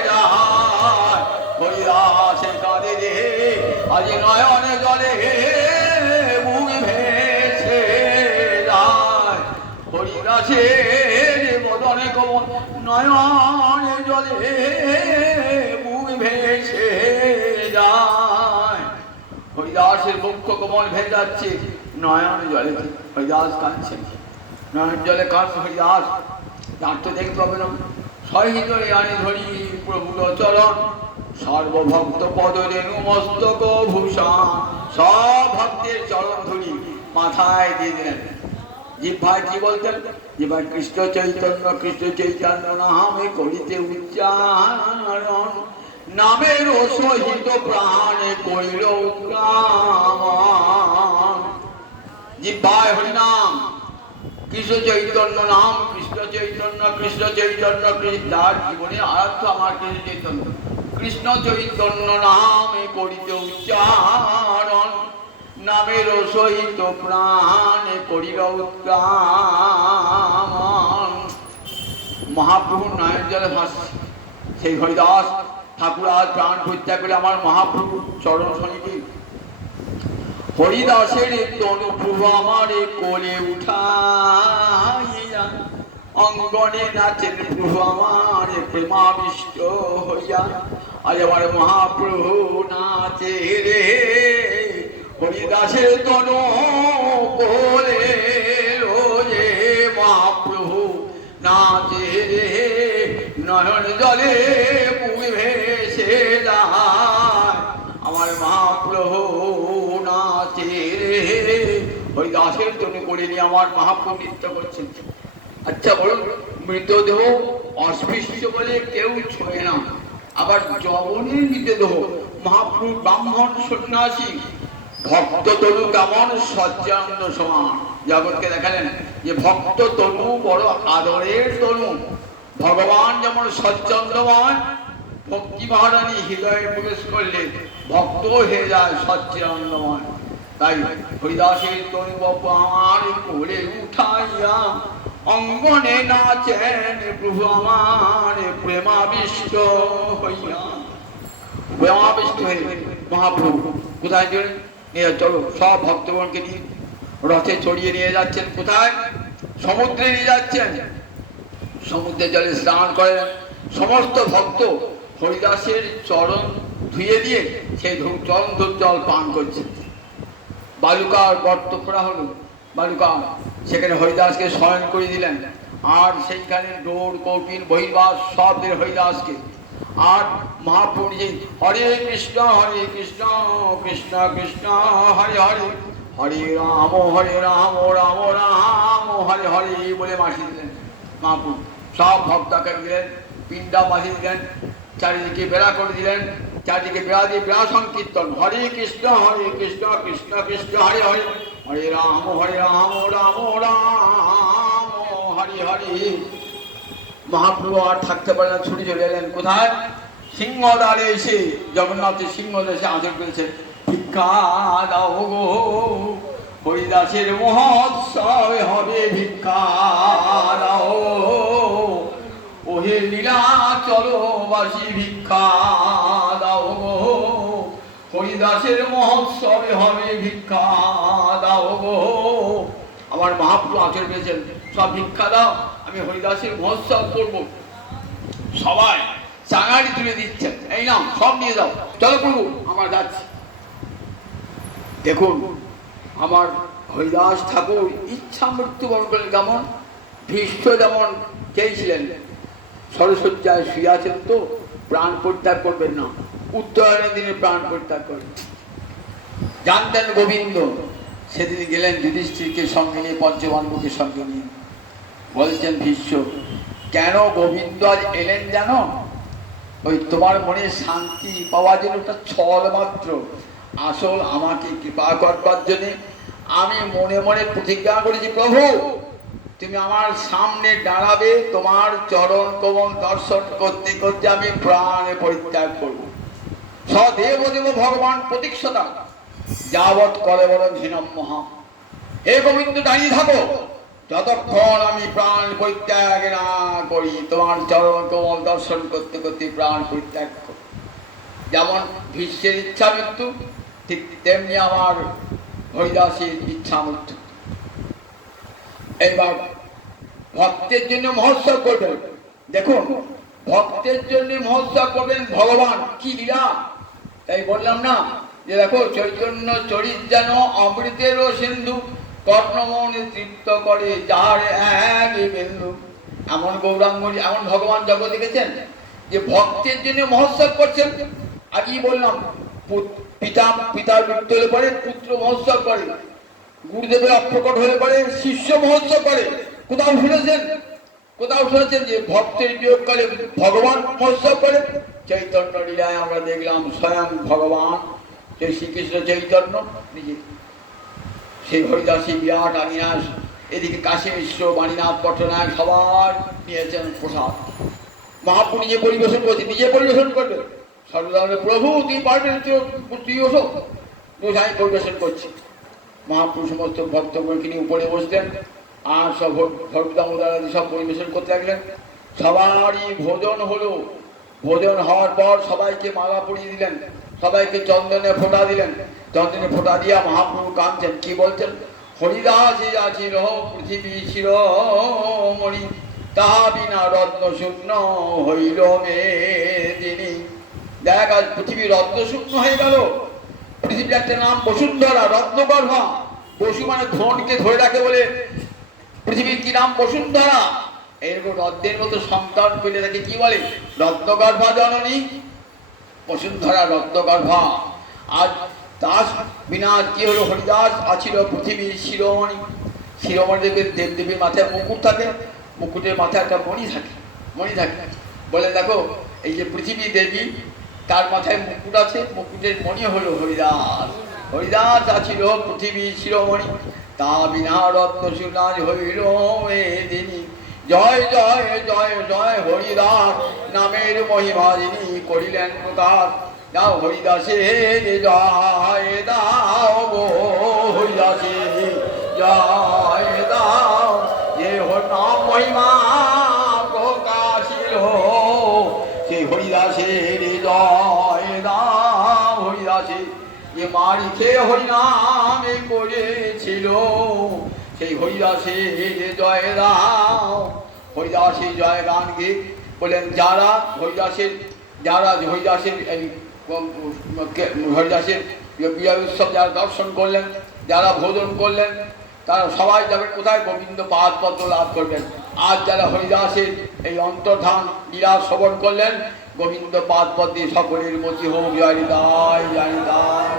যায়। হরিদাসে কাঁদে রে আজ নয়ন জলে মুখ ভেসে যায়। হরিদাসের বদনে কমল নয়ন জলে মুখ ভেসে যায়। হরিদাসের বক্ষ কমল ভেসে যাচ্ছে নয়ন জলে, হরিদাস কাঁদছেন, নয়ন জলে কাঁদছে হরিদাস, তার তো দেখতে হবে না। সহৃদয়ে আনি ধরি প্রভুর চরণ, সর্বভক্ত পদ রেণু মস্তক ভূষণ। সব ভক্তের চরণ ধরি মাথায় দিয়ে দিলেন। জিহ্বায় কি বলতেন? জিহ্বায় কৃষ্ণ চৈতন্য নামে করিতে উচ্চারণ, নামের সহিত প্রাণে কইল উদ্গামন। জিহ্বায় হরিনাম, কৃষ্ণ চৈতন্য নাম, কৃষ্ণ চৈতন্য যার জীবনে আরাধ্য আমার কৃষ্ণ চৈতন্য। কৃষ্ণ চৈতন্য নামে করিতে উচ্চারণ, নামের সহিত প্রাণে করিল উদ্গামন। মহাপ্রভুর নয়ন জলে ভাসছে। সেই হরিদাস ঠাকুর আজ প্রাণ পরিত্যাগ করে আমার মহাপ্রভু চরণ সঙ্গী। হরিদাসের তনু প্রভু আমার কোলে উঠাইয়া অঙ্গনে নাচেন প্রভু আমার প্রেমাবিষ্ট হইয়া। আজ আমার মহাপ্রভু নাচে রে হরিদাসের তনু কোলে রে মহাপ্রভু নাচে রে নয়ন জলে মুখ ভেসে যায় আমার মহাপ্রভু নাচে রে। হরিদাসের জন্য করে নিয়ে আমার মহাপ্রভু নৃত্য করছেন। আচ্ছা বলুন, মৃতদেহ অস্পৃশ্য বলে কেউ ছোঁয় না, আবার যবনের মৃতদেহ মহাপ্রভু ব্রাহ্মণ সন্ন্যাসী ভক্ত তনু কেমন সজ্জানন্দ সমান জগৎকে দেখালেন যে ভক্ত তনু বড় আদরের তনু। ভগবান যেমন সচ্চন্দ্রময়, ভক্তি মহারানী হৃদয়ে প্রবেশ করলে ভক্ত হয়ে যায় সচ্চিদানন্দময়। তাই হরিদাসের তনু বাবু আমার কোলে উঠাইয়া অঙ্গনে নাচেন প্রভু আমার প্রেমাবিষ্ট হইয়া। প্রেমাবিষ্ট হয়ে মহাপ্রভু কোথায় গেলেন? নিয়ে চলো সব ভক্তগণকে নিয়ে রথে চড়িয়ে নিয়ে যাচ্ছেন। কোথায়? সমুদ্রে নিয়ে যাচ্ছেন। সমুদ্রে জলে স্নান করেন সমস্ত ভক্ত। হরিদাসের চরণ ধুয়ে দিয়ে সেই চরণ জল পান করছে। বালুকার গর্ত করা হলো, বালুকা সেখানে হরিদাসকে শয়ন করে দিলেন। আর সেইখানে ডোর কৌপিন বহির্বাস সব দিলেন হরিদাসকে। আর মহাপ্রভু যে হরে কৃষ্ণ কৃষ্ণ কৃষ্ণ হরে হরে, হরে রাম রাম রাম হরে হরে বলে মাসি দিলেন মহাপ্রভু। সব ভক্তকে দিলেন, পিণ্ডা বাঁধিয়ে দিলেন, চারিদিকে বেড়া করে দিলেন। চারিদিকে বেড়া দিয়ে বেড়া সংকীর্তন হরে কৃষ্ণ কৃষ্ণ কৃষ্ণ হরে হরে, হরে রাম রাম রাম হরে হরে। মহাপ্রভু আর থাকতে পারে না, ছুটি চলে এলেন। কোথায়? সিংহদ্বারে এসে জগন্নাথের সিংহদ্বারে এসে আদর করেছেন। ভিক্ষা দাও গো হরিদাসের মহোৎসবে হবে, ভিক্ষা দাও ওহে লীলা চলো বাসি, ভিক্ষা দাও গো হরিদাসের মহোৎসবে হবে, ভিক্ষা দাও গো। আমার মহাপ্রভু আচর পেয়েছেন, সব ভিক্ষা দাও, আমি হরিদাসের মহোৎসব করব। সবাই চাঙাড়ি তুলে দিচ্ছেন, এই নাও সব নিয়ে যাও, চলো প্রভু আমার যাচ্ছি। দেখুন আমার হরিদাস ঠাকুর ইচ্ছা মৃত্যুবরণ করলেন। কেমন? ভীষ্ম যেমন চেয়েছিলেন, সরস্বজ্জায় শুয়ে আছেন তো প্রাণ পরিত্যাগ করবেন না, উত্তরায়ণের দিনে প্রাণ পরিত্যাগ করবেন। জানতেন গোবিন্দ। সেদিন গেলেন যুধিষ্ঠিরকে সঙ্গে নিয়ে, পঞ্চপাণ্ডবকে সঙ্গে নিয়ে। বলছেন ভীষ্ম, কেন গোবিন্দ আজ এলেন জানো? ওই তোমার মনে শান্তি পাওয়ার জন্য, একটা ছল মাত্র। আসল আমাকে কৃপা করবার জন্য আমি মনে মনে প্রতিজ্ঞা করেছি, প্রভু তুমি আমার সামনে দাঁড়াবে, তোমার চরণ কমল দর্শন করতে করতে আমি প্রাণে পরিত্যাগ করব। সদেব দেব ভগবান প্রতীক্ষতা যাবৎ করে বরং হীনম মহা। হে গোবিন্দ দাঁড়িয়ে থাকো, যতক্ষণ আমি প্রাণ পরিত্যাগ না করি, তোমার চরণ কমল দর্শন করতে করতে প্রাণ পরিত্যাগ করি। যেমন ভীষ্মের ইচ্ছা মৃত্যু, ঠিক তেমনি আমার হরিদাসের ইচ্ছা মৃত্যু। এইবার ভক্তের জন্য মহোৎসব করবেন। দেখুন ভক্তের জন্য মহোৎসব করবেন ভগবান, কি লীলা! তাই বললাম না যে দেখো চৈতন্য চরিত যেন অমৃতেরও সিন্ধু, কর্ণমনে তৃপ্ত করে যার এক বিন্দু। এমন গৌরাঙ্গ, এমন ভগবান জগৎ দেখেছেন যে ভক্তের জন্য মহোৎসব করছেন। আগেই বললাম পিতার মৃত্যু হলে পরে পুত্র মহোৎসব করে, গুরুদেবের অপ্রকট হলে পরে শিষ্য মহোৎসব করে। কোথাও শুনেছেন যে ভক্তের বিয়োগকালে ভগবান মহোৎসব করে? চৈতন্য লীলায় আমরা দেখলাম স্বয়ং ভগবান যে শ্রীকৃষ্ণ চৈতন্য নিজে সেই হরিদাসী বিরাট আনিয়াস, এদিকে কাশী মিশ্র, বাণীনাথ পট্টনায়ক সবার নিয়েছেন প্রসাদ। মহাপ্রভু নিজে পরিবেশন করছে, নিজে পরিবেশন করবে। সর্বদা প্রভু তুই পারবেন, তুই ওসব আমি পরিবেশন করছি। মহাপ্রভু সমস্ত ভক্তগণকে নিয়ে উপরে বসতেন আর সব ভক্তামদারাদি সব পরিবেশন করতে লাগলেন। সবারই ভোজন হলো। ভোজন হওয়ার পর সবাইকে মালা পরিয়ে দিলেন, সবাইকে চন্দনে ফোঁটা দিলেন। চন্দনে ফোঁটা দিয়া মহাপ্রভু কাঁদছেন, কি বলছেন? হরিদাস আছিল পৃথিবী শিরোমণি, তাহা বিনা রত্ন শূন্য হইল মেদিনী। দেখ আজ পৃথিবী রত্ন শূন্য হয়ে গেল। পৃথিবীর একটা নাম বসুন্ধরা, রত্নগর্ভা। বসু মানে ধনকে ধরে রাখে বলে পৃথিবীর কি নাম? বসুন্ধরা। এরকম রত্নের মতো সন্তান পেলে তাকে কি বলে? রত্নগর্ভা জননী, বসুন্ধরা রত্নগর্ভা। আজ দাস বিনা কি হলো? হরিদাস আছিল পৃথিবীর শিরোমণি। শিরোমণি দেবের দেবদেবীর মাথায় মুকুট থাকে, মুকুটের মাথায় একটা মণি থাকে, মণি থাকে। বলে দেখো এই যে পৃথিবী দেবী, তার মাথায় মুকুট আছে, মুকুটের মণি হলো হরিদাস। হরিদাস আছিল পৃথিবীর শিরোমণি, তা বিনা রত্ন সুনাজ হইল মেদিনী। জয় জয় জয় জয় হরিদাস, নামের মহিমা যিনি করিলেন প্রকাশ। যাও হরিদাসের জয় দাও গো, হরিদাসের জয় দাও। যে নাম মহিমা প্রকাশিল, সেই হরিদাসের জয় দাও। হরিদাসের যে মারি খেয়ে হরিনামে করেছিল, সেই হরিদাসের জয় দাও। হরিদাসের জয় গান গিয়ে বললেন যারা হরিদাসের, যারা হরিদাসের এই হরিদাসের বিজয় উৎসব যারা দর্শন করলেন, যারা ভোজন করলেন, তারা সবাই যাবেন কোথায়? গোবিন্দ পাদ পদ্ম লাভ করবেন। আজ যারা হরিদাসের এই অন্তর্ধান লীলা শ্রবণ করলেন, গোবিন্দ পাদ পদ্মে সকলের মতি হোক। জয় হরিদাস, জয় হরিদাস।